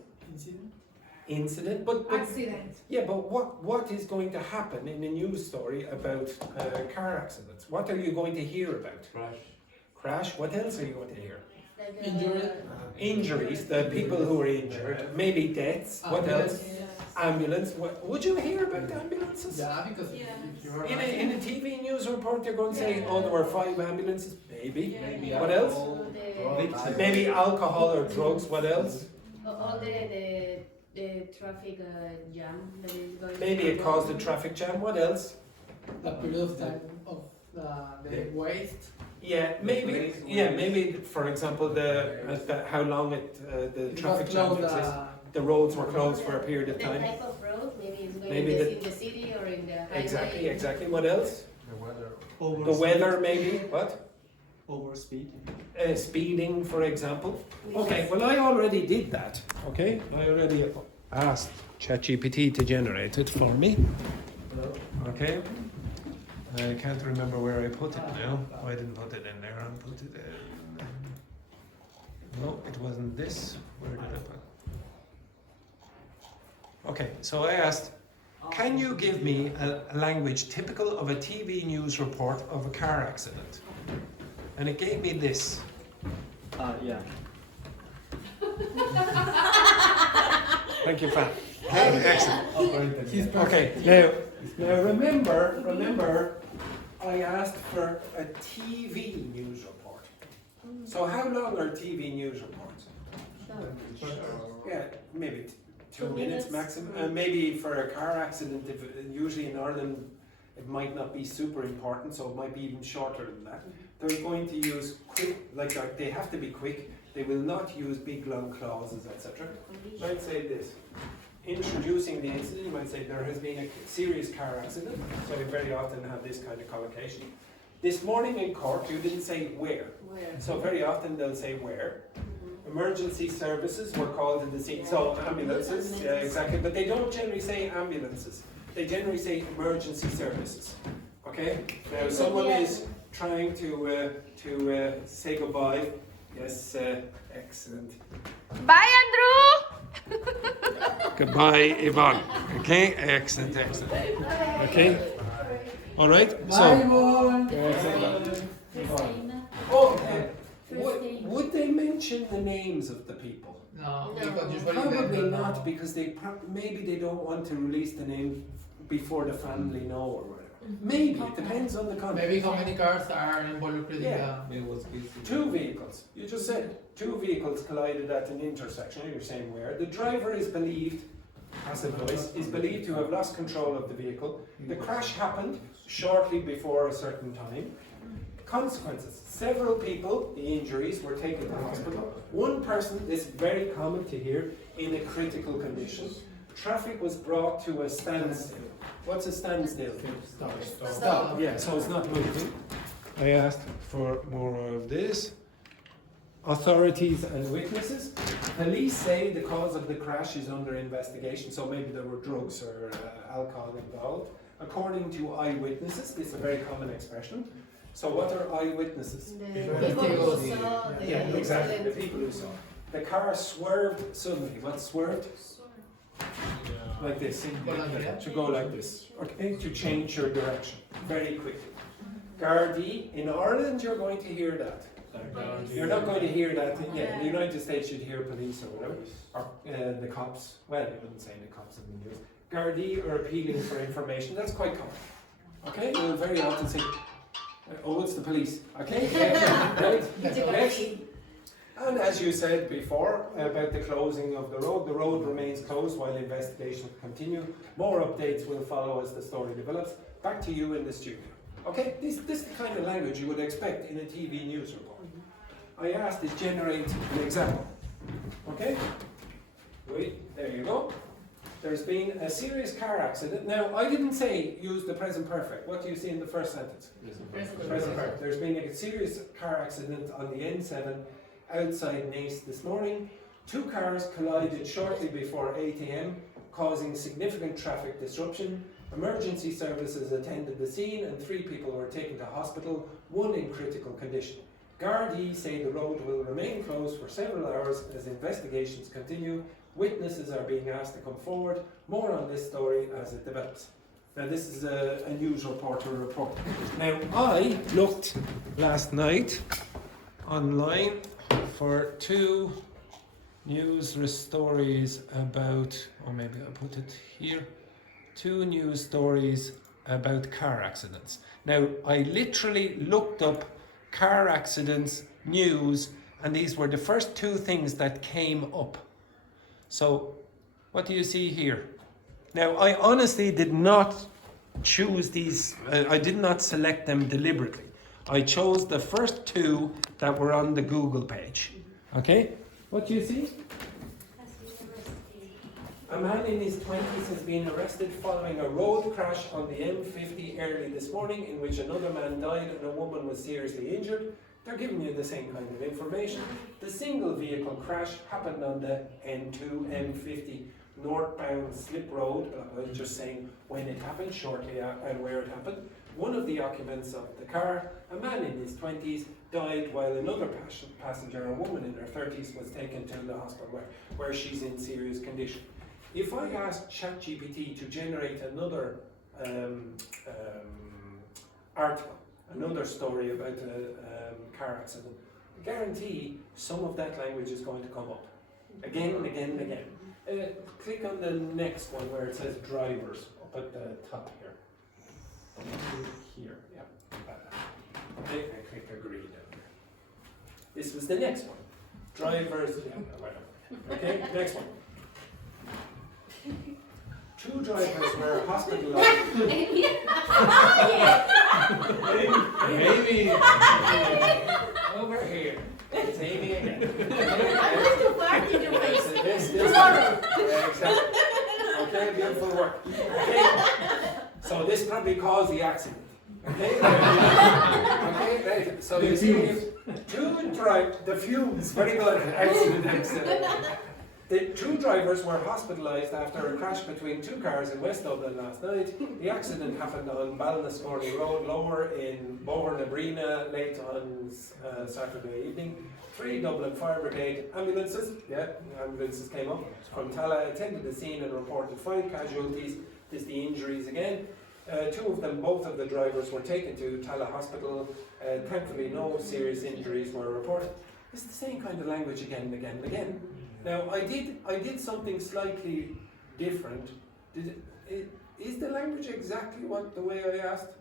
Incident, but Accident. yeah, but what is going to happen in a news story about car accidents? What are you going to hear about? Crash. What else are you going to hear? Injury. Injuries, the people who are injured, maybe deaths. What else? ambulance. Would you hear about the ambulances? Yeah, because if you're In a TV news report, you're going to say, oh, there were 5 ambulances. Maybe. What else? Maybe alcohol or drugs. What else? All the traffic jam that is going. Maybe it caused a traffic jam. What else? the period of time of the waste. Yeah, maybe. Yeah, maybe. For example, how long the traffic jam exists. The roads were closed for a period of The time. type of road, maybe it's going Maybe in the city or in the Exactly. highway. Exactly. What else? Over The weather, maybe. What? Overspeed. Speeding, for example. Okay, well, I already did that. Okay, I already asked ChatGPT to generate it for me. Okay, I can't remember where I put it now. I didn't put it in there. I put it in. No, it wasn't this. Where did I put it? Okay, so I asked, can you give me a language typical of a TV news report of a car accident? And it gave me this. Yeah. Thank you, Fran. Okay, excellent. Okay, now remember, I asked for a TV news report. So how long are TV news reports? Yeah, maybe 2 minutes maximum. And maybe for a car accident, usually in Ireland, it might not be super important, so it might be even shorter than that. They're going to use quick, like they have to be quick. They will not use big long clauses, etc. You might say this. Introducing the incident, you might say there has been a serious car accident. So we very often have this kind of collocation. This morning in court, you didn't say where. So very often they'll say where. Emergency services were called to the scene. So ambulances, yeah, exactly. But they don't generally say ambulances. They generally say emergency services. Okay? Now someone is trying to say goodbye. Yes, excellent. Bye, Andrew! Goodbye, Yvonne. Okay, excellent. Okay, all right. Oh, would they mention the names of the people? No, because usually Probably they not, because maybe they don't want to release the name before the family know or whatever. Maybe it depends on the context. Maybe how many cars are involved in Yeah. the. 2 vehicles. You just said 2 vehicles collided at an intersection. You're saying where. The driver is believed, passive voice, is believed to have lost control of the vehicle. The crash happened shortly before a certain time. Consequences. Several people, the injuries, were taken to hospital. One person, this is very common to hear, in a critical condition. Traffic was brought to a standstill. What's a standstill? Stop. Yeah, so it's not moving. I asked for more of this. Authorities and witnesses. Police say the cause of the crash is under investigation, so maybe there were drugs or alcohol involved. According to eyewitnesses, this is a very common expression. So what are eyewitnesses? The people who saw the Yeah, exactly, the incident. people who saw. The car swerved suddenly. What swerved? Like this. To go like this. Okay, to change your direction very quickly. Gardaí, in Ireland you're going to hear that. You're not going to hear that. Yeah, in the United States you'd hear police or whatever. Or the cops. Well, you wouldn't say the cops in the news. Gardaí are appealing for information. That's quite common. Okay, you'll very often say, oh, it's the police. Okay, right? Next. And as you said before about the closing of the road remains closed while investigations continue. More updates will follow as the story develops. Back to you in the studio. Okay, this is the kind of language you would expect in a TV news report. I asked it generate an example. Okay? Wait, there you go. There's been a serious car accident. Now, I didn't say use the present perfect. What do you see in the first sentence? Present perfect. There's been a serious car accident on the N7 outside Nice this morning. 2 cars collided shortly before 8 a.m, causing significant traffic disruption. Emergency services attended the scene and 3 people were taken to hospital, 1 in critical condition. Gardaí say the road will remain closed for several hours as investigations continue. Witnesses are being asked to come forward. More on this story as it develops. Now this is a news reporter report. Now I looked last night online for 2 News stories about, or maybe I'll put it here, 2 news stories about car accidents. Now, I literally looked up car accidents, news, and these were the first 2 things that came up. So, what do you see here? Now, I honestly did not choose these, I did not select them deliberately. I chose the first 2 that were on the Google page. Okay? What do you see? A man in his 20s has been arrested following a road crash on the M50 early this morning in which another man died and a woman was seriously injured. They're giving you the same kind of information. The single vehicle crash happened on the N2 M50 northbound slip road. I was just saying when it happened, shortly and where it happened. One of the occupants of the car, a man in his 20s, died while another passenger, a woman in her 30s, was taken to the hospital where she's in serious condition. If I asked ChatGPT to generate another article, another story about a car accident, I guarantee some of that language is going to come up again and again and again. Click on the next one where it says drivers up at the top here. Here, yeah. Okay, I click agree down there. This was the next one. Drivers, yeah, whatever. Okay, next one. 2 drivers were hospitalized. Maybe. Over here. It's Amy again. I'm going to fart in your face. This exactly. Okay, beautiful work. Okay. So this probably caused the accident. Okay? Okay, right. So you see, 2 the fumes, very good. Excellent. The 2 drivers were hospitalised after a crash between 2 cars in West Dublin last night. The accident happened on Ballinascorny Road, lower in Bovernabrina, late on Saturday evening. 3 Dublin Fire Brigade ambulances came up from Tala, attended the scene and reported 5 casualties. This is the injuries again. 2 of them, both of the drivers, were taken to Tala Hospital. Thankfully, no serious injuries were reported. It's the same kind of language again and again and again. Now, I did something slightly different. Is the language exactly the way I asked?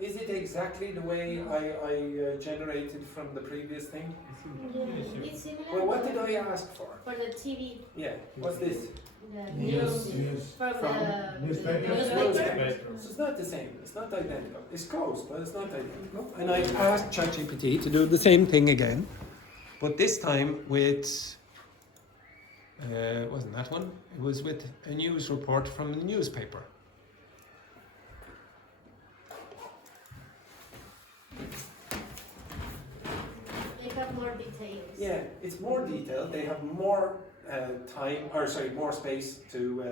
Is it exactly the way I generated from the previous thing? Yeah, it's similar. Well, what did I ask for? For the TV. Yeah, what's this? The News. For the Newspaper. So it's not the same, it's not identical. It's close, but it's not identical. And I asked ChatGPT to do the same thing again, but this time with, wasn't that one? It was with a news report from the newspaper. They have more details. Yeah, it's more detailed. They have more more space to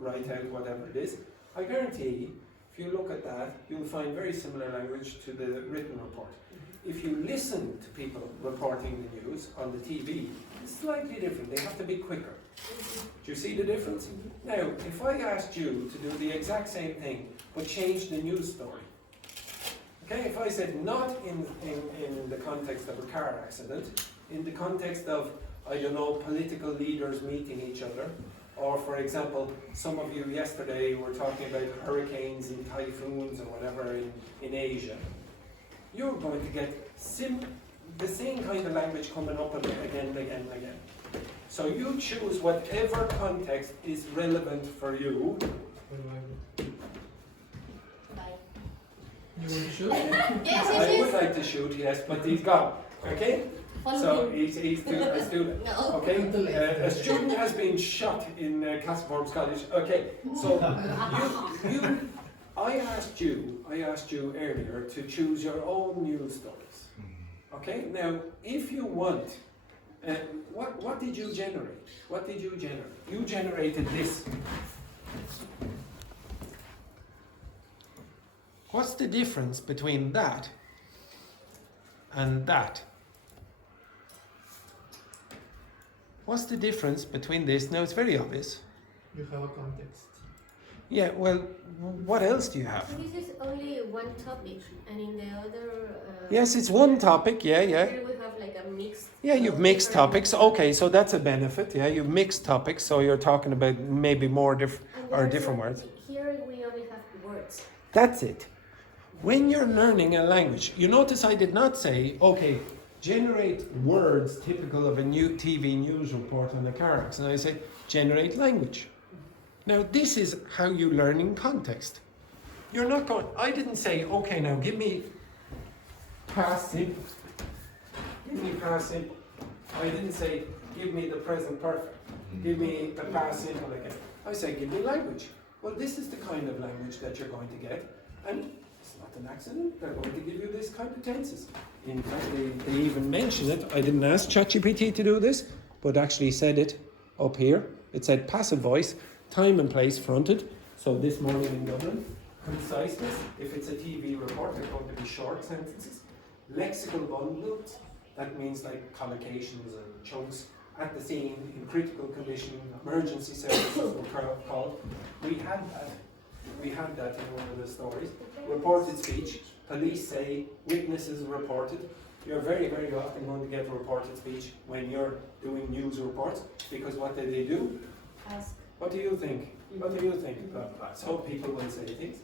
write out whatever it is. I guarantee, if you look at that, you'll find very similar language to the written report. If you listen to people reporting the news on the TV, it's slightly different. They have to be quicker. Do you see the difference? Now, if I asked you to do the exact same thing, but change the news story, okay, if I said not in the context of a car accident, in the context of, I don't know, political leaders meeting each other, or for example, some of you yesterday were talking about hurricanes and typhoons or whatever in Asia, you're going to get the same kind of language coming up again and again and again. So you choose whatever context is relevant for you. Bye. You want to shoot? Yes, I would like to shoot, yes, but he's gone. Okay? So he's a student. No. Okay? A student has been shot in Castleforms College. Okay, so I asked you earlier to choose your own news stories. Okay? Now, if you want, what did you generate? What did you generate? You generated this. What's the difference between that and that? What's the difference between this? Now it's very obvious. You have a context. Yeah, well, what else do you have? This is only one topic, and in the other. Yes, it's one topic, yeah. Here we have like a mixed. Yeah, you've mixed topics. Okay, so that's a benefit. Yeah, you've mixed topics, so you're talking about maybe more different words. Here we only have words. That's it. When you're learning a language, you notice I did not say, okay, generate words typical of a new TV news report on the car accident. I say, generate language. Now, this is how you learn in context. You're not going, I didn't say, okay, now give me past simple. Give me past simple. I didn't say, give me the present perfect. Give me the past simple again. I say, give me language. Well, this is the kind of language that you're going to get. And it's not an accident. They're going to give you this kind of tenses. In fact, they even mention it. I didn't ask ChatGPT to do this, but actually said it up here. It said passive voice, time and place fronted. So this morning in Dublin, conciseness. If it's a TV report, they're going to be short sentences. Lexical bundles. That means like collocations and chunks. At the scene, in critical condition, emergency services were called. We had that in one of the stories. Reported speech, police say, witnesses reported. You're very, very often going to get reported speech when you're doing news reports, because what do they do? Ask. What do you think? What do you think? Blah, blah. So people will say things.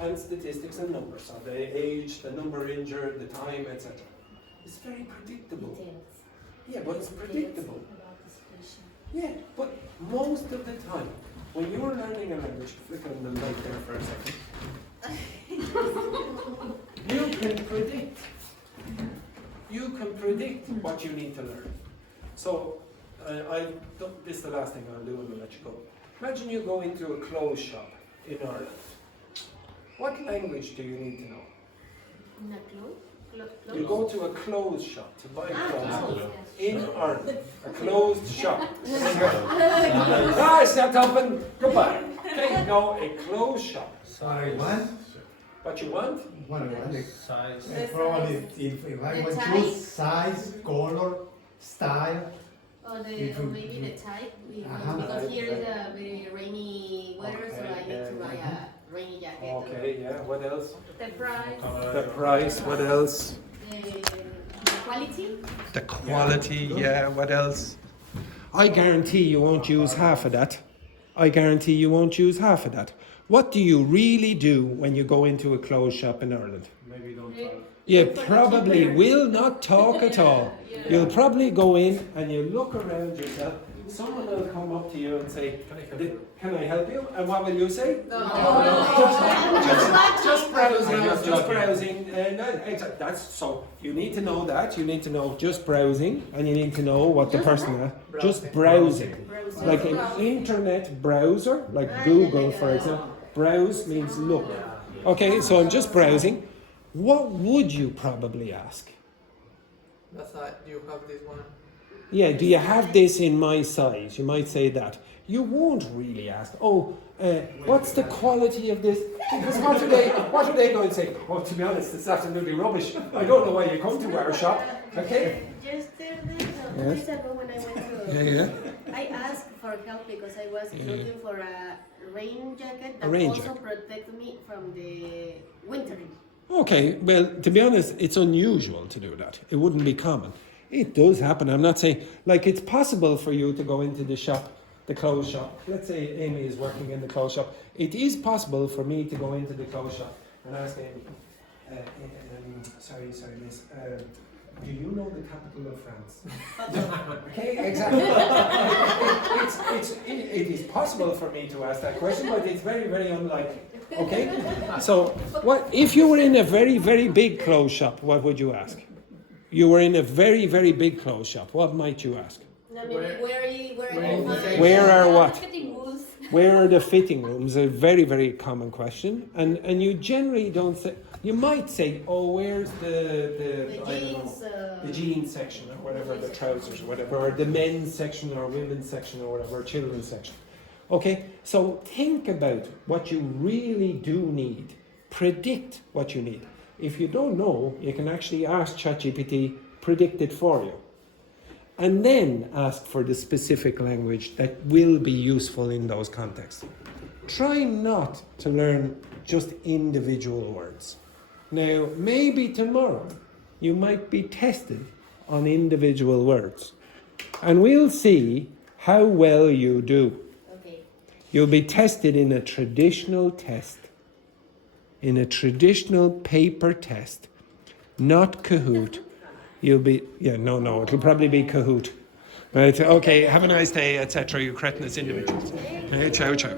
And statistics and numbers. So the age, the number injured, the time, etc. It's very predictable. Yeah, but it's predictable. Yeah, but most of the time, when you're learning a language, flick on the light there for a second. You can predict what you need to learn. So, this is the last thing I'll do and I'll let you go. Imagine you go into a clothes shop in Ireland. What language do you need to know? You go to a clothes shop to buy clothes in Ireland. A closed shop. It's not open. Goodbye. Okay, no, a closed shop. Size. What you want? What I want? Size. Probably if I would choose size, color, style. Or maybe the type, because here is a very rainy weather, so I need to buy a rainy jacket. Okay, yeah, what else? The price. The price, what else? The quality. The quality, yeah, what else? I guarantee you won't use half of that. I guarantee you won't use half of that. What do you really do when you go into a clothes shop in Ireland? Maybe don't talk. You probably will not talk at all. You'll probably go in and you look around yourself. Someone will come up to you and say, can I help you? And what will you say? No. Just browsing. Just browsing. That's so. You need to know that. You need to know just browsing, and you need to know what the person has. Just browsing. Like an internet browser, like Google, for example. Browse means look. Okay, so I'm just browsing. What would you probably ask? That's not, do you have this one? Yeah, do you have this in my size? You might say that. You won't really ask, what's the quality of this? Because what are they going to say? Well, to be honest, it's absolutely rubbish. I don't know why you come to our shop. Okay? Just 2 days ago when I went to... I asked for help because I was looking for a rain jacket that also protects me from the winter. Okay, well, to be honest, it's unusual to do that. It wouldn't be common. It does happen. I'm not saying, like, it's possible for you to go into the shop, the clothes shop. Let's say Amy is working in the clothes shop. It is possible for me to go into the clothes shop and ask Amy, sorry, miss, do you know the capital of France? Okay, exactly. It is possible for me to ask that question, but it's very, very unlikely. Okay? So, what if you were in a very, very big clothes shop, what would you ask? You were in a very, very big clothes shop. What might you ask? Where are what? Where are the fitting rooms? A very, very common question. And you generally don't say, you might say, where's the jeans, the jeans section or whatever, the trousers or whatever, or the men's section or women's section or whatever, or children's section. Okay, so think about what you really do need. Predict what you need. If you don't know, you can actually ask ChatGPT, predict it for you. And then ask for the specific language that will be useful in those contexts. Try not to learn just individual words. Now, maybe tomorrow you might be tested on individual words. And we'll see how well you do. Okay. You'll be tested in a traditional test. In a traditional paper test. Not Kahoot. You'll be, it'll probably be Kahoot. Right, okay, have a nice day, etc. You cretinous individuals. Ciao, ciao.